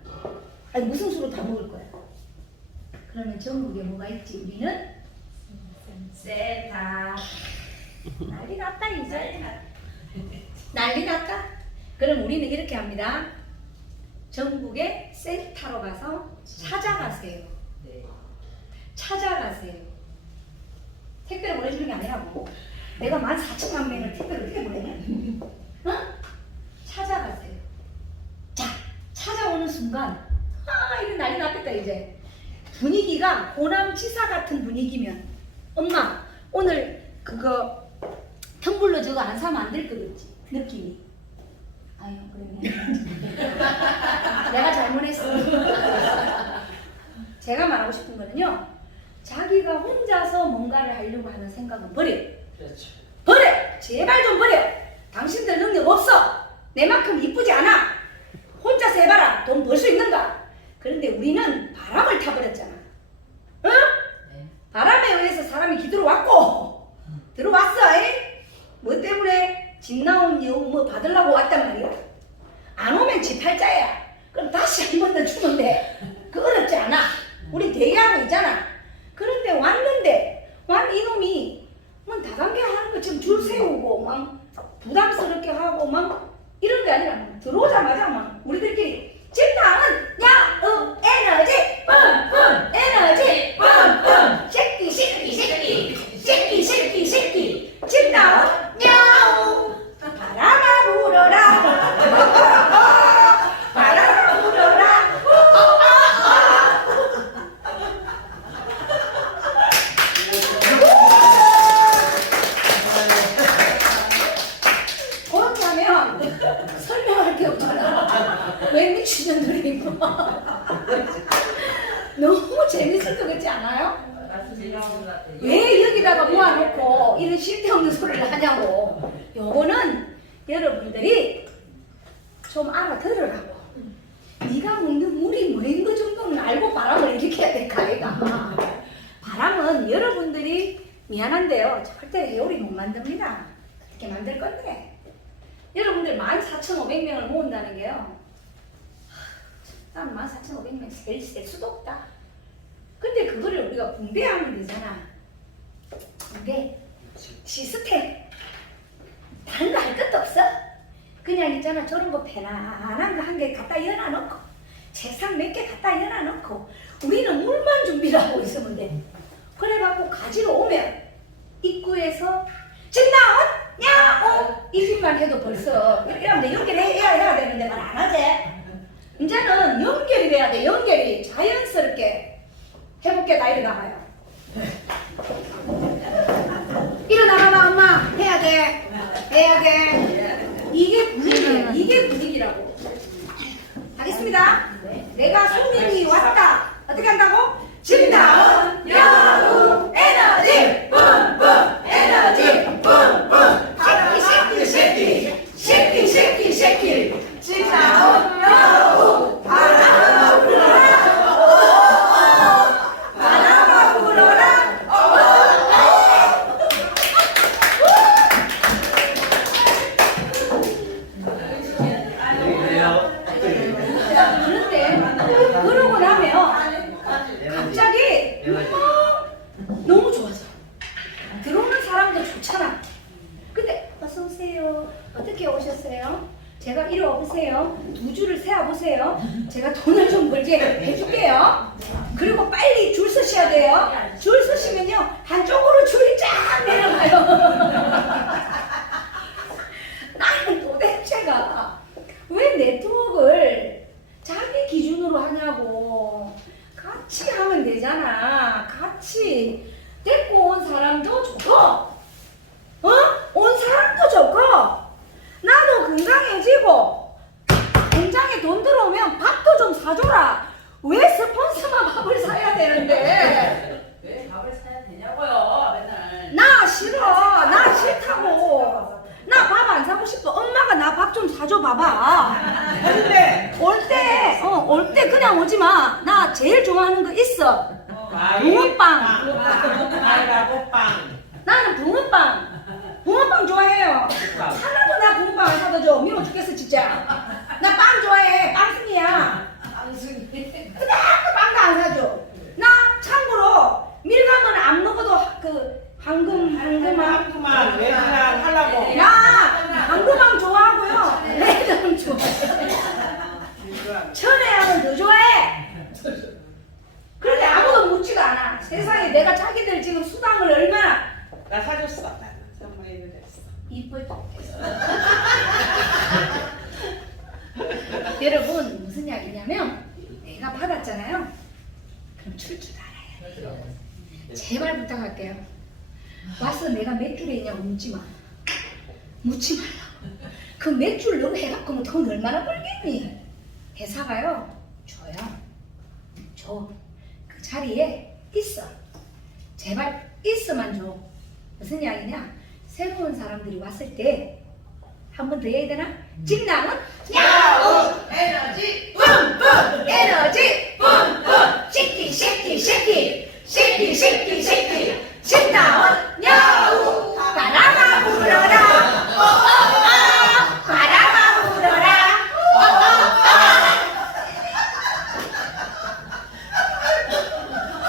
아니 무슨 수로 다 먹을 거야? 그러면 전국에 뭐가 있지? 우리는 세타. 난리 났다 이제. 난리 났다. 그럼 우리는 이렇게 합니다. 전국에 센터로 가서 찾아가세요. 네. 찾아가세요. 택배를 보내주는 게 아니라고. 내가 14,000만 명을 택배를 어떻게 보내냐? 어? 찾아가세요. 자, 찾아오는 순간 이거 난리 났겠다 이제. 분위기가 호남지사 같은 분위기면 엄마 오늘 그거 텀블러 저거 안 사면 안 될 것 같지? 느낌이. 아유 그러면 내가 잘못했어. 제가 말하고 싶은 거는요. 자기가 혼자서 뭔가를 하려고 하는 생각은 버려. 그렇죠. 버려! 제발 좀 버려! 당신들 능력 없어! 내만큼 이쁘지 않아! 혼자서 해봐라! 돈 벌 수 있는가? 그런데 우리는 바람을 타버렸잖아. 응? 네. 바람에 의해서 사람이 기들어왔고 들어왔어. 이? 뭐 때문에? 집 나온 여우 뭐 받으려고 왔단 말이야. 안 오면 지 팔자야. 그럼 다시 한 번 더 주면 돼. 그 어렵지 않아. 우리 대기하고 있잖아. 그런데 왔는데 이놈이 뭐 다단계 하는 거 지금 줄 세우고 막 부담스럽게 하고 막 이런 게 아니라 들어오자마자 막 우리들끼리 집나은 야우 에너지 뿜뿜 에너지 뿜뿜 새끼 집나은 야우 바람아 불어라 바람아 불어라 그렇게 하면 설명할 게 없잖아. 왜 미친년들이 뭐. 너무 재밌을 것 같지 않아요? 왜 여기다가 모아놓고 이런 쓸데없는 소리를 하냐고. 요거는 여러분들이 좀 알아들으라고. 네가 먹는 물이 뭐인 거 정도는 알고 바람을 일으켜야 될 거 아이가. 바람은 여러분들이 미안한데요. 절대 회오리 못 만듭니다. 그렇게 만들 건데. 여러분들 14,500명을 모은다는 게요. 난 14,500명 셀 수도 없다. 근데 그거를 우리가 분배하면 되잖아. 분배, 시스템. 다른 거 할 것도 없어. 그냥 있잖아. 저런 거 편안한 거 한 개 갖다 열어놓고 책상 몇 개 갖다 열어놓고 우리는 물만 준비를 하고 있으면 돼. 그래갖고 가지러 오면 입구에서 집 나온 야오 이 집만 해도 벌써 이러면 연결해야 되는데 말 안 하지. 이제는 연결이 돼야 돼. 연결이 자연스럽게 해볼게. 나 일어나봐요. 일어나봐봐 엄마. 해야 돼. 이게 분위기야. 이게 분위기라고. 하겠습니다. 내가 손님이 왔다. 어떻게 한다고? 집 나온 야구 에너지 뿜뿜 에너지 뿜뿜 새끼 집 나온 야구 바람아 불어라 안녕히 계세요. 오셨어요? 제가 이리 와보세요. 2줄을 세어보세요. 제가 돈을 좀 벌게 해줄게요. 그리고 빨리 줄 서셔야 돼요. 줄 서시면요 한쪽으로 줄이 쫙 내려가요. 나는 도대체가 왜 네트워크를 자기 기준으로 하냐고. 같이 하면 되잖아. 같이 데리고 온 사람도 좋고 온 사람도 좋고 나도 건강해지고 공장에 돈 들어오면 밥도 좀 사줘라. 왜 스폰서만 밥을 사야 되는데? 왜 밥을 사야 되냐고요, 맨날. 나 싫어. 나 싫다고. 나 밥 안 사고 싶어. 엄마가 나 밥 좀 사줘 봐봐. 근데 올 때 그냥 오지 마. 나 제일 좋아하는 거 있어. 붕어빵. 말라고빵. 나는 붕어빵. 붕어빵 좋아해요. 하나도 나 붕어빵 안 사다 줘. 미워 죽겠어 진짜. 나 빵 좋아해. 빵순이야. 근데 아무 빵도 안 사줘. 나 참고로 밀감은 안 먹어도 그 황금한 그만 왜 그냥 하려고. 야 황금황 좋아하고요. 레드는 좋아해. 천혜향은 더 좋아해. 그런데 아무도 묻지가 않아. 세상에 내가 자기들 지금 수당을 얼마나 나 사줬어. 나는 선물해드렸어. 이쁘죠? 여러분 무슨 이야기냐면 내가 받았잖아요. 그럼 줄 줄 알아야 돼. 제발 부탁할게요. 와서 내가 몇 줄에 있냐고 묻지 마. 묻지 말라고. 그 몇 줄 너무 해갖고 돈 얼마나 벌겠니? 회사가요 줘요. 줘. 그 자리에 있어. 제발 있어만 줘. 무슨 이야기냐? 새로운 사람들이 왔을 때 한 번 더 해야 되나? 진남은 야우 에너지 뿜뿜 에너지 뿜뿜 쉐키 쉐키 쉐키 쉐키 쉐키 쉐키 진남은 야우 바람아 불어라 바람아 불어라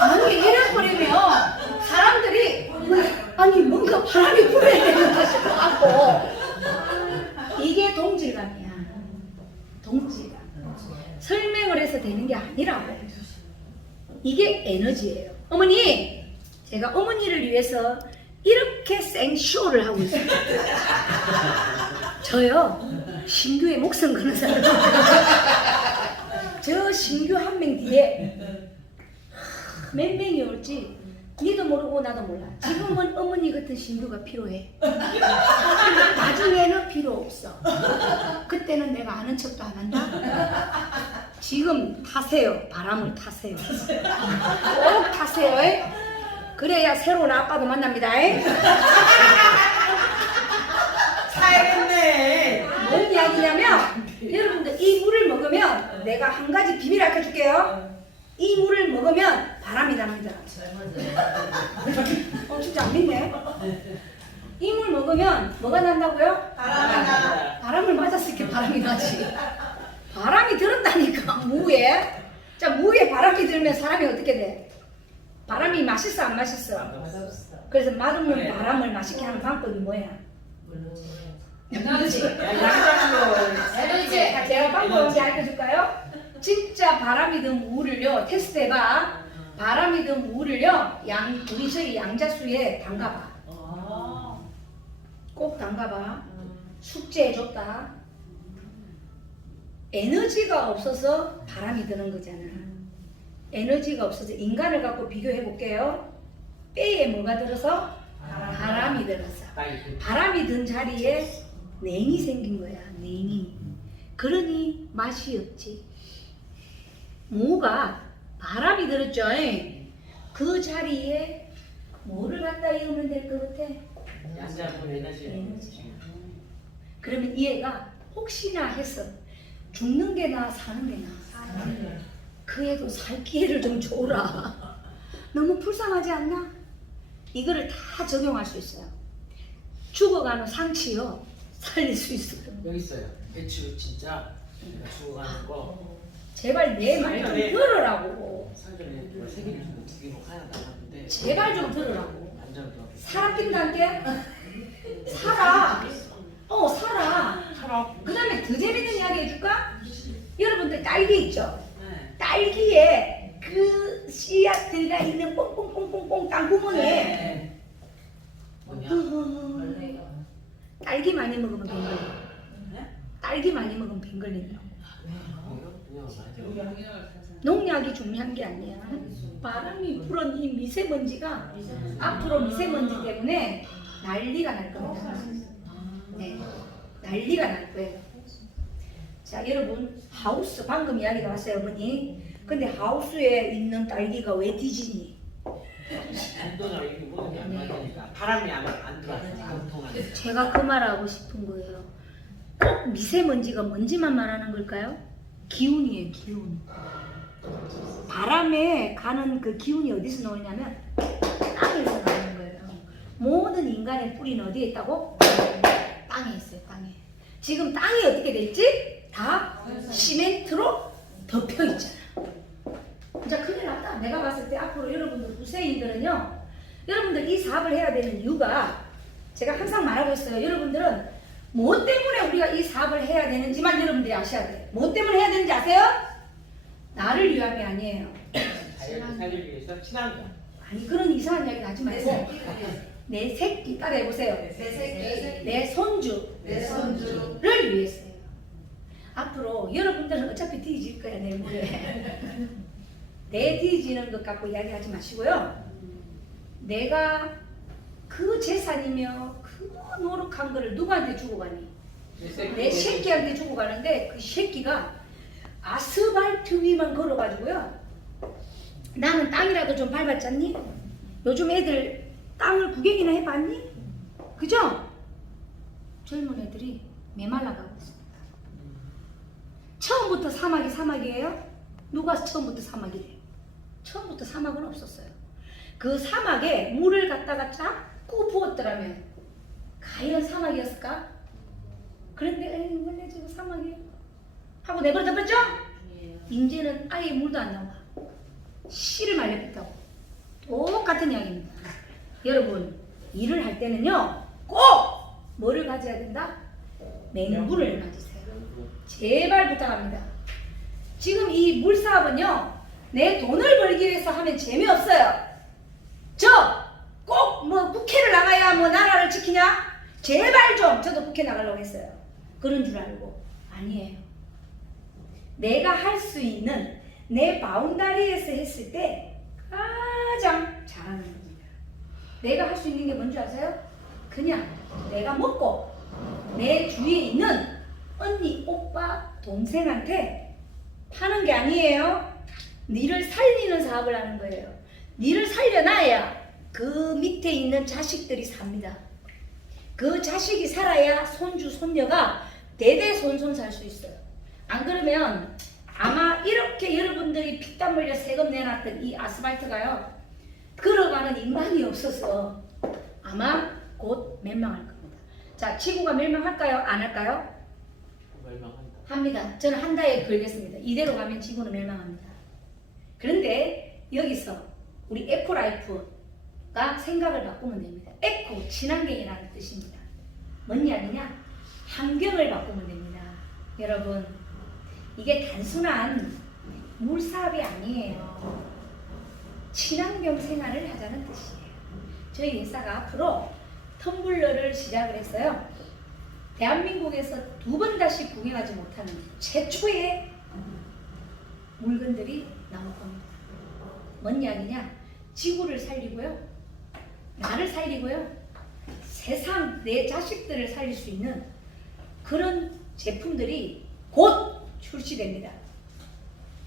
아니 이래버리면 사람들이 아니 뭔가 바람이 불어야 되는가 싶어갖고 이게 동질감이야. 동질감. 설명을 해서 되는 게 아니라고. 이게 에너지예요. 어머니, 제가 어머니를 위해서 이렇게 생쇼를 하고 있어요. 저요, 신규에 목숨 거는 사람. 저 신규 한 명 뒤에 몇 명이 올지 니도 모르고 나도 몰라. 지금은 어머니 같은 신규가 필요해. 나중에는 필요 없어. 그때는 내가 아는 척도 안 한다. 지금 타세요. 바람을 타세요. 꼭 타세요. 그래야 새로운 아빠도 만납니다. 사야겠네. 뭔 이야기냐면 여러분들 이 물을 먹으면 내가 한 가지 비밀 알려줄게요. 이 물을 먹으면 바람이 납니다. 진짜 안 믿네. 이 물 먹으면 뭐가 난다고요? 바람을 맞았을 때 바람이 나지. 바람이 들었다니까 무에. 자 무에 바람이 들면 사람이 어떻게 돼? 바람이 맛있어 안 맛있어? 그래서 맛없는 바람을 맛있게 하는 방법이 뭐야? 에너지. 에너지. 자, 제가 방법 언제 알려줄까요? 진짜 바람이 든 물을요 테스트해봐. 바람이 든 물을요 우리 저희 양자수에 담가봐. 꼭 담가봐. 숙제해줬다. 에너지가 없어서 바람이 드는 거잖아. 에너지가 없어서 인간을 갖고 비교해볼게요. 뼈에 뭐가 들어서? 바람이 들어서. 바람이 든 자리에 냉이 생긴 거야. 냉이. 그러니 맛이 없지. 무가 바람이 들었죠. 그 자리에 뭐를 갖다 이으면 될 것 같아? 양자분 에너지. 그러면 얘가 혹시나 해서 죽는 게 나아 사는 게 나아? 그 애도 살 기회를 좀 줘라. 너무 불쌍하지 않나? 이거를 다 적용할 수 있어요. 죽어가는 상치요 살릴 수 있어요. 여기 있어요. 배추 진짜 내가 죽어가는 거. 제발 내 말 좀 들으라고. 상전에 세개를 주고 2개로 하나 나왔는데. 제발 좀 들으라고. 완전 좋아. 살아 낀다는 게? 살아. 살아. 딸기 있죠? 네. 딸기에 그 씨앗 들어가 있는 뽕뽕뽕뽕뽕 땅구멍에 네. 뭐냐? 원래가 딸기 많이 먹으면 뱅 걸려. 네? 딸기 많이 먹으면 뱅 걸린다. 그냥 맞아. 농약이 중요한 게 아니야. 바람이 불은 이 미세먼지가 앞으로 미세먼지 때문에 난리가 날 겁니다. 네, 난리가 날 거예요. 자, 여러분 하우스 방금 이야기 나왔어요, 어머니. 근데 하우스에 있는 딸기가 왜 뒤지니? 온도가 이렇게 모든 게안 맞으니까 바람이 안 들어와서 안 통하니까. 제가 그 말하고 싶은 거예요. 꼭 미세먼지가 먼지만 말하는 걸까요? 기운이에요, 기운. 바람에 가는 그 기운이 어디서 나오냐면 땅에서 나오는 거예요. 모든 인간의 뿌리는 어디에 있다고? 땅에 있어요, 땅에. 지금 땅이 어떻게 됐지? 다 시멘트로 덮여 있잖아. 진짜 큰일 났다. 내가 봤을 때 앞으로 여러분들 구세인들은요, 여러분들 이 사업을 해야 되는 이유가 제가 항상 말하고 있어요. 여러분들은 뭐 때문에 우리가 이 사업을 해야 되는지만 여러분들이 아셔야 돼요. 뭐 때문에 해야 되는지 아세요? 나를 위함이 아니에요. 자연을 살리기 위해서 친환경. 아니 그런 이상한 이야기 하지 말고 내 새끼 따라해보세요. 내 새끼, 내 손주를 내 손주, 위해서요. 앞으로 여러분들은 어차피 뒤질 거야 내일 모레. 내 뒤지는 것 갖고 이야기하지 마시고요. 내가 그 재산이며 그 노력한 거를 누구한테 주고 가니? 내 새끼한테 주고 가는데 그 새끼가 아스팔트 위만 걸어가지고요. 나는 땅이라도 좀 밟았잖니? 요즘 애들 땅을 구경이나 해봤니? 그죠? 젊은 애들이 메말라가고 있습니다. 처음부터 사막이 사막이에요? 누가 처음부터 사막이래요? 처음부터 사막은 없었어요. 그 사막에 물을 갖다가 자꾸 부었더라면 과연 사막이었을까? 그런데 에이, 원래 저거 사막이에요 하고 내버려 뒀죠? 이제는 아예 물도 안 나와. 씨를 말려pis다고. 똑같은 이야기입니다. 여러분 일을 할 때는요 꼭 뭐를 가져야 된다? 맹구를 가지세요. 제발 부탁합니다. 지금 이 물사업은요 내 돈을 벌기 위해서 하면 재미없어요. 저 꼭 뭐 국회를 나가야 뭐 나라를 지키냐? 제발 좀. 저도 국회 나가려고 했어요. 그런 줄 알고. 아니에요. 내가 할 수 있는 내 바운다리에서 했을 때 가장 잘하는 겁니다. 내가 할 수 있는 게 뭔지 아세요? 그냥 내가 먹고 내 주위에 있는 언니, 오빠, 동생한테 파는 게 아니에요. 니를 살리는 사업을 하는 거예요. 니를 살려놔야 그 밑에 있는 자식들이 삽니다. 그 자식이 살아야 손주, 손녀가 대대손손 살 수 있어요. 안 그러면 아마 이렇게 여러분들이 피땀 흘려 세금 내놨던 이 아스팔트가요 걸어가는 인간이 없어서 아마 곧 멸망할 겁니다. 자, 지구가 멸망할까요? 안 할까요? 멸망한다. 합니다. 저는 한 달에 걸겠습니다. 이대로 가면 지구는 멸망합니다. 그런데 여기서 우리 에코라이프가 생각을 바꾸면 됩니다. 에코, 친환경이라는 뜻입니다. 뭔 이야기냐? 환경을 바꾸면 됩니다. 여러분, 이게 단순한 물사업이 아니에요. 친환경 생활을 하자는 뜻이에요. 저희 회사가 앞으로 텀블러를 시작을 했어요. 대한민국에서 2번 다시 구경하지 못하는 최초의 물건들이 나올 겁니다. 뭔 이야기냐? 지구를 살리고요. 나를 살리고요. 세상 내 자식들을 살릴 수 있는 그런 제품들이 곧 출시됩니다.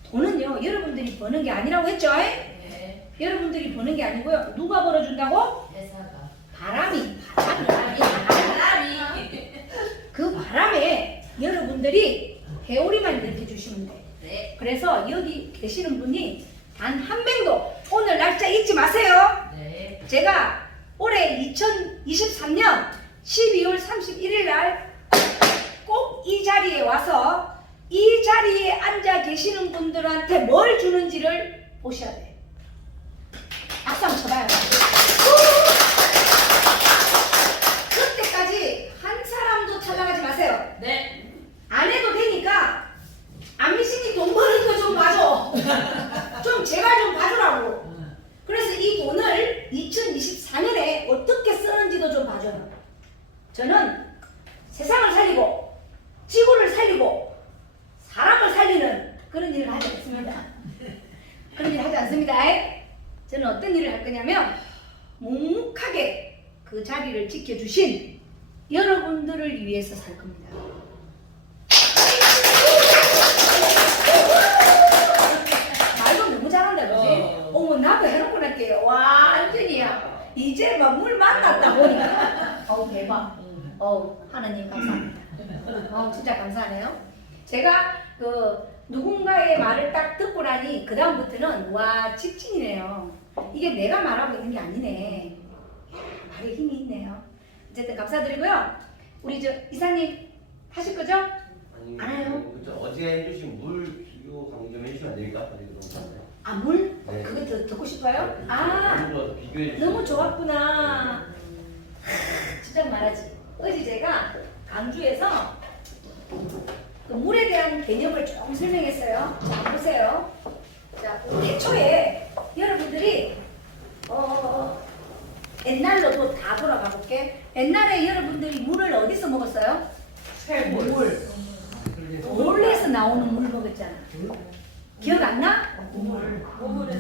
돈은요 여러분들이 버는 게 아니라고 했죠? 네. 여러분들이 버는 게 아니고요. 누가 벌어준다고? 회사가 바람이. 그 바람에 여러분들이 회오리만 일으켜주시면 돼요. 네. 그래서 여기 계시는 분이 단 한 명도 오늘 날짜 잊지 마세요. 네. 제가 올해 2023년 12월 31일 날 꼭 이 자리에 와서 이 자리에 앉아 계시는 분들한테 뭘 주는지를 보셔야 돼요. 박수 한번 쳐봐요. 그때까지 한 사람도 탈락하지 마세요. 네. 안 해도 되니까 안 미신이 돈 벌 저는 세상을 살리고 지구를 살리고 사람을 살리는 그런 일을 하지 않습니다. 그런 일 하지 않습니다. 저는 어떤 일을 할 거냐면 묵묵하게 그 자리를 지켜주신 여러분들을 위해서 살 겁니다. 말도 너무 잘한다, 그지? 어머, 나도 해놓고 날게요. 완전히야. 이제 막 물 만났다 보니까. 대박. 하나님 감사합니다. 진짜 감사하네요. 제가 누군가의 말을 딱 듣고 나니 그 다음부터는 와 직진이네요. 이게 내가 말하고 있는 게 아니네. 이야, 말에 힘이 있네요. 어쨌든 감사드리고요. 우리 이사님 하실 거죠? 아니, 안 해요? 그쵸. 어제 해주신 물 비교 강의 좀 해주시면 안 됩니까? 물? 네. 그거 듣고 싶어요? 비교해 주세요. 너무 좋았구나. 진짜 말하지. 어제 제가 강주에서 그 물에 대한 개념을 좀 설명했어요. 자, 보세요. 자, 우리 초에 여러분들이 옛날로도 다 돌아가 볼게. 옛날에 여러분들이 물을 어디서 먹었어요? 물. 돌에서 나오는 물 먹었잖아. 기억 안 나?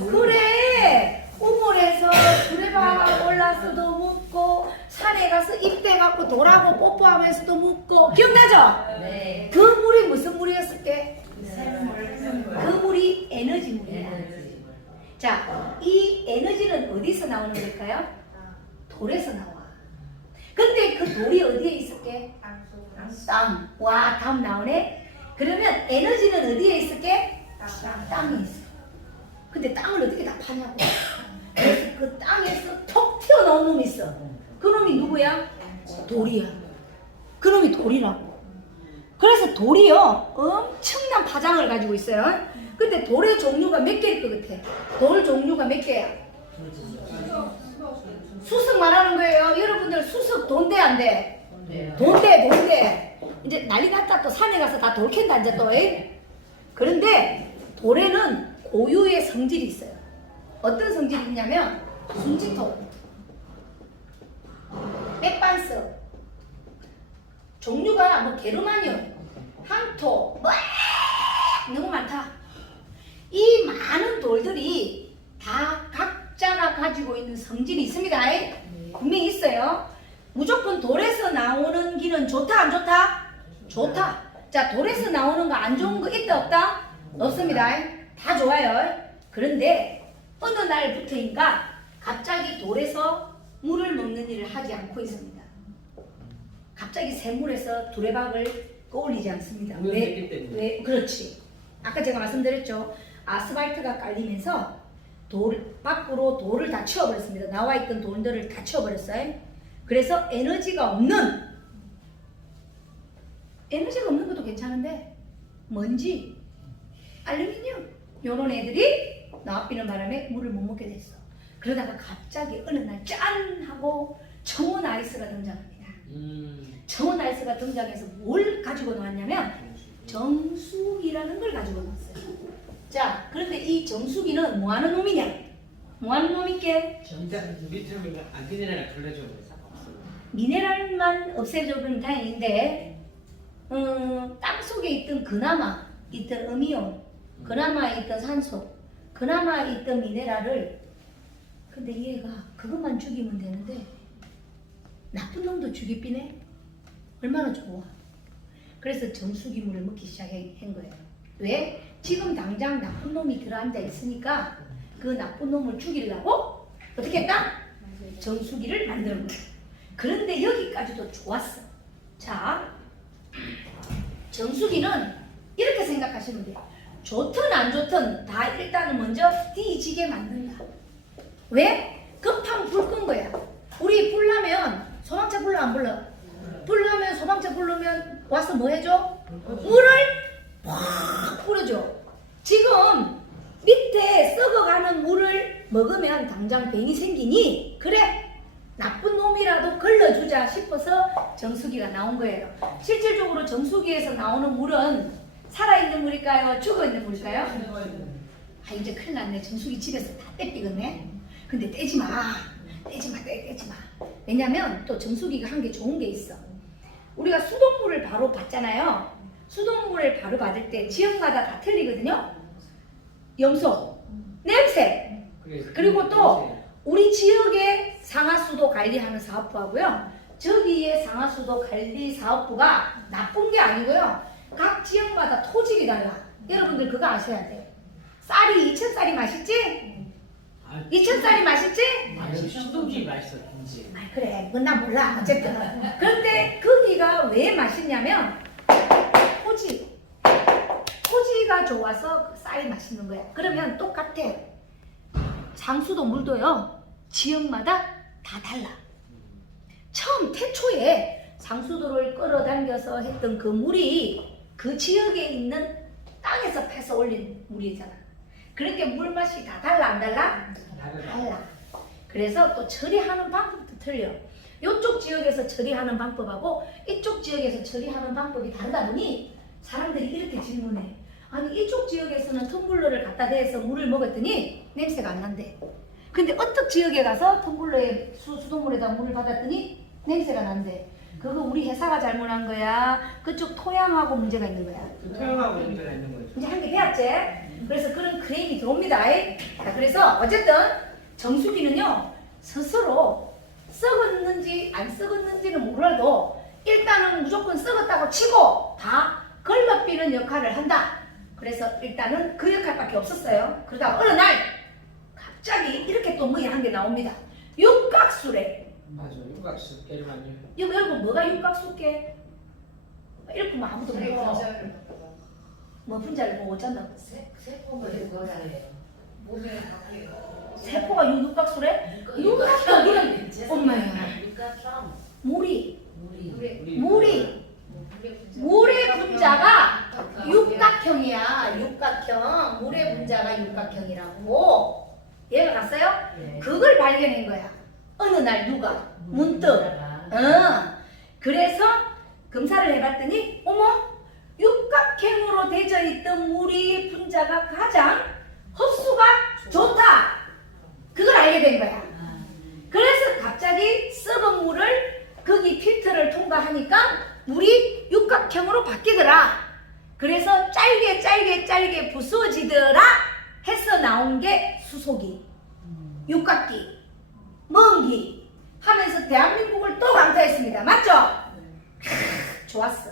그래. 우물에서 수레바가 올라서도 묵고 산에 가서 입 대갖고 돌하고 뽀뽀하면서도 묵고 기억나죠? 네. 그 물이 무슨 물이었을게? 그 물이 에너지 물이야. 자, 이 에너지는 어디서 나오는 걸까요? 돌에서 나와. 근데 그 돌이 어디에 있을게? 땅. 와, 다음 나오네. 그러면 에너지는 어디에 있을게? 땅에 있어. 근데 땅을 어떻게 다 파냐고. 그래서 그 땅에서 톡 튀어나온 놈이 있어. 그 놈이 누구야? 돌이야. 그 놈이 돌이라고. 그래서 돌이요 엄청난 파장을 가지고 있어요. 근데 돌의 종류가 몇 개일 것 같아? 돌 종류가 몇 개야? 수석 말하는 거예요. 여러분들 수석 돈대 안 돼? 돈대. 이제 난리 났다. 또 산에 가서 다 돌 캔다 이제 또. 그런데 돌에는 고유의 성질이 있어요. 어떤 성질이 있냐면 순지토, 백반석, 종류가 뭐 게르마늄, 항토, 너무 많다. 이 많은 돌들이 다 각자가 가지고 있는 성질이 있습니다. 분명히 있어요. 무조건 돌에서 나오는 기는 좋다 안 좋다? 좋다. 자, 돌에서 나오는 거 안 좋은 거 있다 없다? 없습니다. 다 좋아요. 그런데 어느 날부터인가 갑자기 돌에서 물을 먹는 일을 하지 않고 있습니다. 갑자기 샘물에서 두레박을 꺼올리지 않습니다. 오염됐기 때문에. 왜? 그렇지. 아까 제가 말씀드렸죠. 아스팔트가 깔리면서 밖으로 돌을 다 치워버렸습니다. 나와 있던 돌들을 다 치워버렸어요. 그래서 에너지가 없는 것도 괜찮은데 먼지, 알루미늄 요런 애들이 나와비는 바람에 물을 못 먹게 됐어. 그러다가 갑자기 어느 날 짠 하고 청원 아이스가 등장합니다. 청원 아이스가 등장해서 뭘 가지고 나왔냐면 정수기라는 걸 가지고 나왔어요. 자, 그런데 이 정수기는 뭐 하는 놈이냐? 뭐 하는 놈이게? 밑으로 미네랄 걸러줘. 미네랄만 없애줘도 다행인데 땅 속에 있던 그나마 있던 음이온, 그나마 있던 산소, 그나마 있던 미네랄을 근데 얘가 그것만 죽이면 되는데 나쁜 놈도 죽이비네? 얼마나 좋아. 그래서 정수기물을 먹기 시작한 거예요. 왜? 지금 당장 나쁜 놈이 들어앉아 있으니까 그 나쁜 놈을 죽이려고 어떻게 했다? 정수기를 만드는 거예요. 그런데 여기까지도 좋았어. 자, 정수기는 이렇게 생각하시면 돼요. 좋든 안 좋든 다 일단은 먼저 뒤지게 만든다. 왜? 급하면 불 끈 거야. 우리 불 나면 소방차 불러 안 불러? 불 나면 소방차 부르면 와서 뭐 해줘? 물을 팍 뿌려줘. 지금 밑에 썩어가는 물을 먹으면 당장 병이 생기니 그래 나쁜 놈이라도 걸러주자 싶어서 정수기가 나온 거예요. 실질적으로 정수기에서 나오는 물은 살아있는 물일까요? 죽어있는 물일까요? 이제 큰일 났네. 정수기 집에서 다 떼삐겠네. 근데 떼지 마. 떼지 마. 왜냐면 또 정수기가 한 게 좋은 게 있어. 우리가 수돗물을 바로 받잖아요. 수돗물을 바로 받을 때 지역마다 다 틀리거든요. 염소, 냄새, 그리고 또 우리 지역의 상하수도 관리하는 사업부하고요. 저기의 상하수도 관리 사업부가 나쁜 게 아니고요. 각 지역마다 토질이 달라. 여러분들 그거 아셔야 돼. 쌀이 2000쌀이 맛있지? 2000쌀이 맛있지? 아니 수동지 맛있어 김치. 아 그래 그건 난 몰라 어쨌든 그런데 거기가 왜 맛있냐면 토지가 좋아서 쌀이 맛있는 거야. 그러면 똑같아. 상수도 물도요 지역마다 다 달라. 처음 태초에 상수도를 끌어당겨서 했던 그 물이 그 지역에 있는 땅에서 패서 올린 물이잖아. 그러니까 물맛이 다 달라 안 달라? 달라. 그래서 또 처리하는 방법도 틀려. 이쪽 지역에서 처리하는 방법하고 이쪽 지역에서 처리하는 방법이 다르다 보니 사람들이 이렇게 질문해. 아니 이쪽 지역에서는 텀블러를 갖다 대서 물을 먹었더니 냄새가 안 난대. 근데 어떤 지역에 가서 텀블러에 수돗물에다 물을 받았더니 냄새가 난대. 그거 우리 회사가 잘못한 거야? 그쪽 토양하고 문제가 있는 거야? 그 토양하고 문제가 있는 거죠. 이제 한 개 배웠지? 그래서 그런 크레임이 들어옵니다. 자, 그래서 어쨌든 정수기는요 스스로 썩었는지 안 썩었는지는 몰라도 일단은 무조건 썩었다고 치고 다 걸러비는 역할을 한다. 그래서 일단은 그 역할밖에 없었어요. 그러다가 어느 날 갑자기 이렇게 또 뭐야 한 게 나옵니다. 육각수래. 맞아 육각수 깨르만요. 여러분 뭐가 육각수게? 읽으면 아무도 모르고 뭐 분자를 뭐 어쩐다고. 세포가 이거예요. 몸에 바뀌어요. 세포가 육각수래? 육각수는 엄마야. 육각형. 물이 물이. 물의 분자가 육각형이야. 육각형. 물의 분자가 육각형이라고. 얘가 갔어요? 네. 그걸 발견한 거야. 어느 날 누가 문득. 그래서 검사를 해봤더니 어머 육각형으로 되어 있던 물이 분자가 가장 흡수가 좋다. 그걸 알게 된 거야. 그래서 갑자기 썩은 물을 거기 필터를 통과하니까 물이 육각형으로 바뀌더라. 그래서 짧게 부서지더라 해서 나온 게 수소기, 육각기, 먼기 하면서 대한민국을 또 강타했습니다. 맞죠? 좋았어.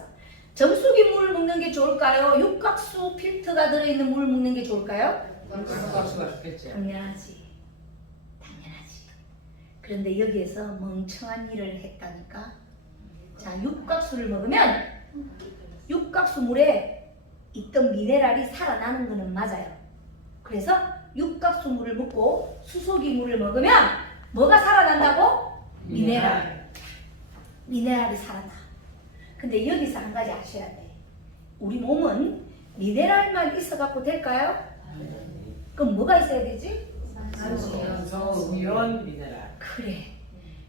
정수기 물 먹는 게 좋을까요? 육각수 필터가 들어있는 물 먹는 게 좋을까요? 육각수가 좋겠지. 당연하지. 그런데 여기에서 멍청한 일을 했다니까. 자, 육각수를 먹으면 육각수 물에 있던 미네랄이 살아나는 거는 맞아요. 그래서 육각수 물을 먹고 수소기 물을 먹으면 뭐가 살아난다고? 미네랄이 살아나. 근데 여기서 한 가지 아셔야 돼. 우리 몸은 미네랄만 있어갖고 될까요? 그럼 뭐가 있어야 되지? 산소, 이온, 미네랄. 그래.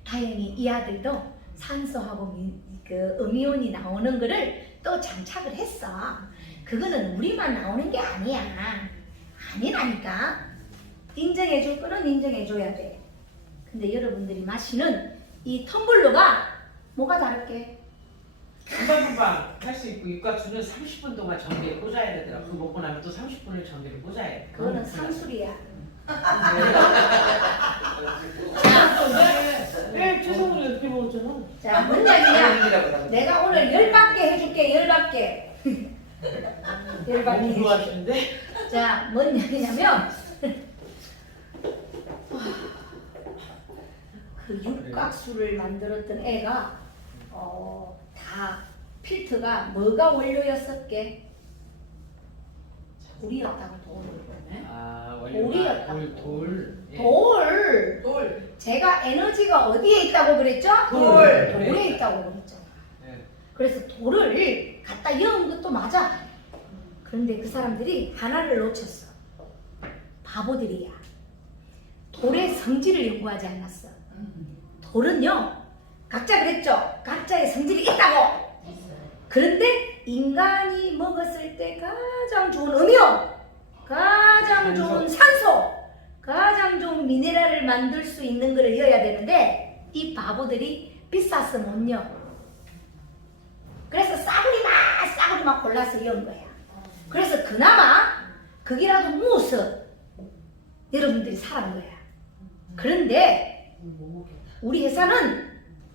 다행히 이 아들도 산소하고 음이온이 나오는 거를 또 장착을 했어. 그거는 우리만 나오는 게 아니야. 아니라니까. 인정해줄 거는 인정해줘야 돼. 근데 여러분들이 마시는 이 텀블러가 뭐가 다를게? 금방금방 할 수 있고 육각수는 30분 동안 전기에 꽂아야 되더라. 그거 먹고 나면 또 30분을 전기를 꽂아야 돼. 그거는 상술이야. 네, 최성훈이 이렇게 먹었잖아. 자, 뭔 얘기냐? 내가 오늘 10바퀴 해줄게, 10바퀴. 너무 10바퀴. 좋아하시는데? 자, 뭔 얘기냐면 그 육각수를 만들었던 애가 다 필터가 뭐가 원료였었게? 돌이었다고. 아, 돌이었다. 돌. 예. 돌. 제가 에너지가 어디에 있다고 그랬죠? 돌에 있다고 그랬죠. 예. 그래서 돌을 갖다 여은 것도 맞아. 그런데 그 사람들이 하나를 놓쳤어. 바보들이야. 돌의 성질을 연구하지 않았어. 돌은요, 각자 그랬죠? 각자의 성질이 있다고. 그런데 인간이 먹었을 때 가장 좋은 음이온, 가장 좋은 산소, 가장 좋은 미네랄을 만들 수 있는 거를 이어야 되는데 이 바보들이 비싸서 못 여. 그래서 싸구리 막 골라서 이은 거야. 그래서 그나마 거기라도 무서 여러분들이 사는 거야. 그런데 우리 회사는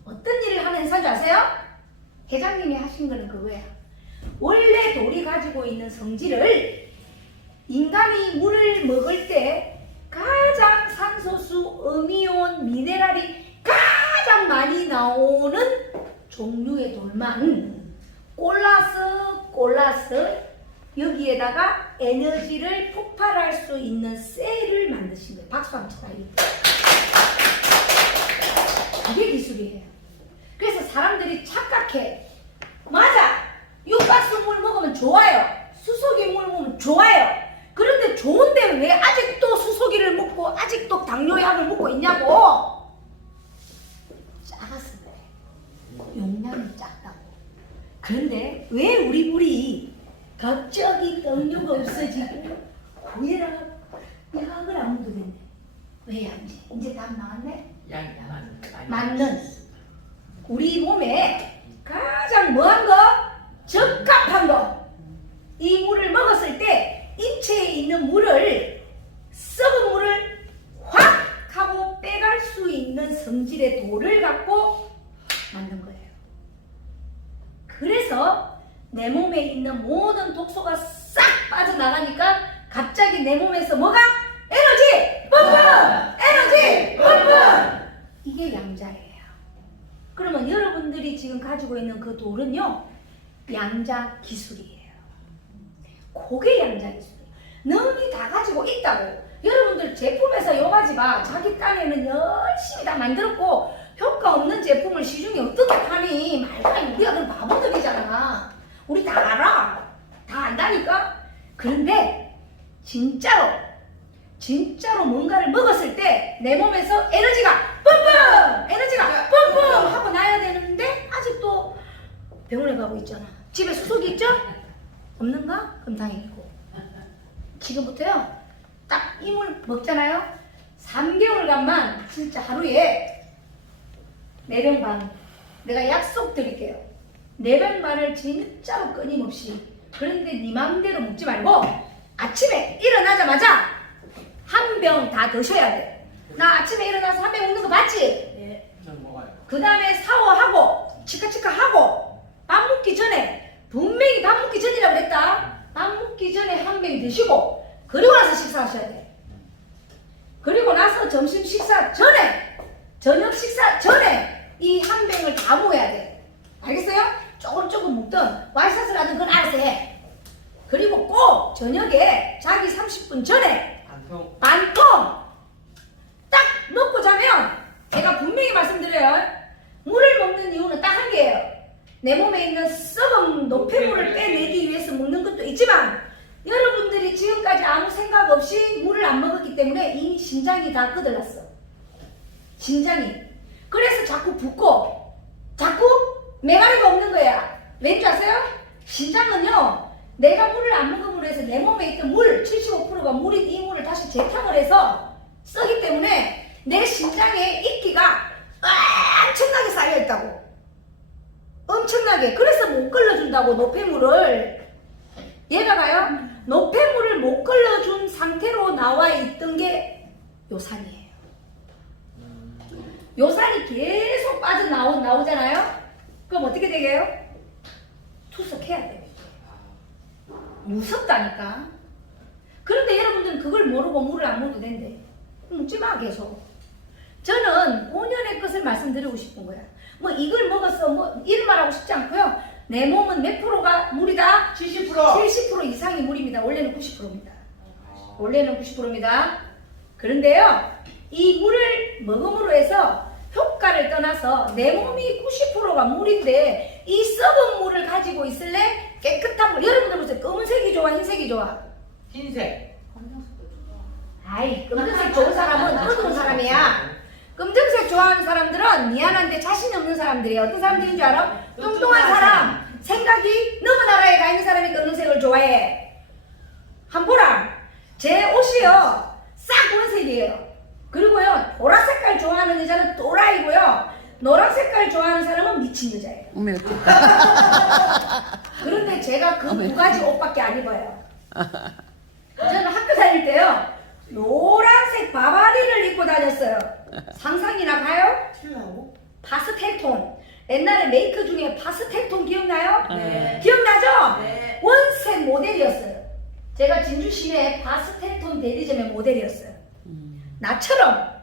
어떤 일을 하는 회사인 줄 아세요? 회장님이 하신 거는 그거야. 원래 돌이 가지고 있는 성질을 인간이 물을 먹을 때 가장 산소수, 음이온, 미네랄이 가장 많이 나오는 종류의 돌만 골라서 여기에다가 에너지를 폭발할 수 있는 셀을 만드신 거예요. 박수 한번 쳐봐요. 그게 기술이에요. 그래서 사람들이 착각해. 맞아. 육가스 물 먹으면 좋아요. 수소기 물 먹으면 좋아요. 그런데 좋은데 왜 아직도 수소기를 먹고 아직도 당뇨약을 먹고 있냐고. 작아서 그래. 용량이 작다고. 그런데 왜 우리 물이 갑자기 당뇨가 없어지고 고혈압, 약을 안 먹어도 된대. 왜 안지? 이제 답 나왔네? 양이 맞는 우리 몸에 가장 뭐한 거? 적합한 거. 이 물을 먹었을 때 인체에 있는 물을, 썩은 물을 확 하고 빼갈 수 있는 성질의 돌을 갖고 만든 거예요. 그래서 내 몸에 있는 모든 독소가 싹 빠져나가니까 갑자기 내 몸에서 뭐가? 에너지! 뿜뿜! 에너지! 뿜뿜! 이게 양자예요. 그러면 여러분들이 지금 가지고 있는 그 돌은요, 양자 기술이에요. 그게 양자 기술이에요. 능이 다 가지고 있다고. 여러분들 제품에서 요가지 마. 자기 딴에는 열심히 다 만들었고 효과 없는 제품을 시중에 어떻게 파니? 말도 우리가 그런 바보들이잖아. 우리 다 알아. 다 안다니까? 그런데 진짜로 뭔가를 먹었을 때 내 몸에서 에너지가 뿜뿜! 에너지가 뿜뿜! 하고 나야 되는데 아직도 병원에 가고 있잖아. 집에 수속이 있죠? 없는가? 그럼 다행이고. 지금부터요. 딱 이 물 먹잖아요. 3개월간만 진짜 하루에 4병 반. 내가 약속 드릴게요. 4병 반을 진짜로 끊임없이. 그런데 네 마음대로 먹지 말고 아침에 일어나자마자 한 병 다 드셔야 돼. 나 아침에 일어나서 한 병 먹는 거 봤지? 네. 좀 먹어요. 그 다음에 샤워하고 치카치카 하고 밥 먹기 전에, 분명히 밥 먹기 전이라고 그랬다. 밥 먹기 전에 한 병 드시고 그리고 나서 식사하셔야 돼. 그리고 나서 점심 식사 전에, 저녁 식사 전에 이 한 병을 다 먹어야 돼. 알겠어요? 조금 먹든 와이셔츠를 하든 그건 알아서 해. 그리고 꼭 저녁에 자기 30분 전에 반통. 반통 딱 먹고 자면, 제가 분명히 말씀드려요. 물을 먹는 이유는 딱 한 개예요. 내 몸에 있는 썩은 노폐물을 빼내기 위해서 먹는 것도 있지만 여러분들이 지금까지 아무 생각 없이 물을 안 먹었기 때문에 이미 심장이 다 거들났어. 심장이. 그래서 자꾸 붓고 자꾸 메가리가 없는 거야. 왠지 아세요? 심장은요, 내가 물을 안 먹음으로 해서 내 몸에 있던 물 75%가 물인 이 물을 다시 재탕을 해서 쓰기 때문에 내 심장에 이끼가 엄청나게 쌓여있다고. 엄청나게. 그래서 못 걸러준다고, 노폐물을. 얘가 봐요. 노폐물을 못 걸러준 상태로 나와 있던 게 요산이에요. 요산이 계속 빠져나오잖아요. 그럼 어떻게 되게요? 투석해야 돼요. 무섭다니까. 그런데 여러분들은 그걸 모르고 물을 안 먹어도 된대. 먹지 마, 계속. 저는 5년의 것을 말씀드리고 싶은 거야. 뭐 이걸 먹었어, 뭐 이런 말 하고 싶지 않고요. 내 몸은 몇 프로가 물이다? 70%. 70% 이상이 물입니다. 원래는 90%입니다. 원래는 90%입니다. 그런데요, 이 물을 먹음으로 해서 효과를 떠나서 내 몸이 90%가 물인데 이 썩은 물을 가지고 있을래? 깨끗한 물. 여러분들 보세요. 검은색이 좋아, 흰색이 좋아? 흰색. 아이, 검정색 좋은 사람은 어두운 사람이야. 검정색 좋아하는 사람들은 미안한데 자신이 없는 사람들이에요. 어떤 사람들인 줄 알아? 뚱뚱한 사람, 생각이 너무 나라에 가 있는 사람이 검정색을 좋아해. 한번 보라. 제 옷이요, 싹 원색이에요. 그리고요 보라 색깔 좋아하는 여자는 또라이고요. 노란 색깔 좋아하는 사람은 미친 여자예요. 어머 어떡해. 그런데 제가 그 두 가지 옷밖에 안 입어요. 저는 학교 다닐 때요 노란색 바바리를 입고 다녔어요. 상상이나 가요? 칠라고? 파스텔 톤. 옛날에 메이크 중에 파스텔 톤 기억나요? 네. 기억나죠? 네. 원색 모델이었어요. 제가 진주 시내 파스텔 톤 대리점의 모델이었어요. 나처럼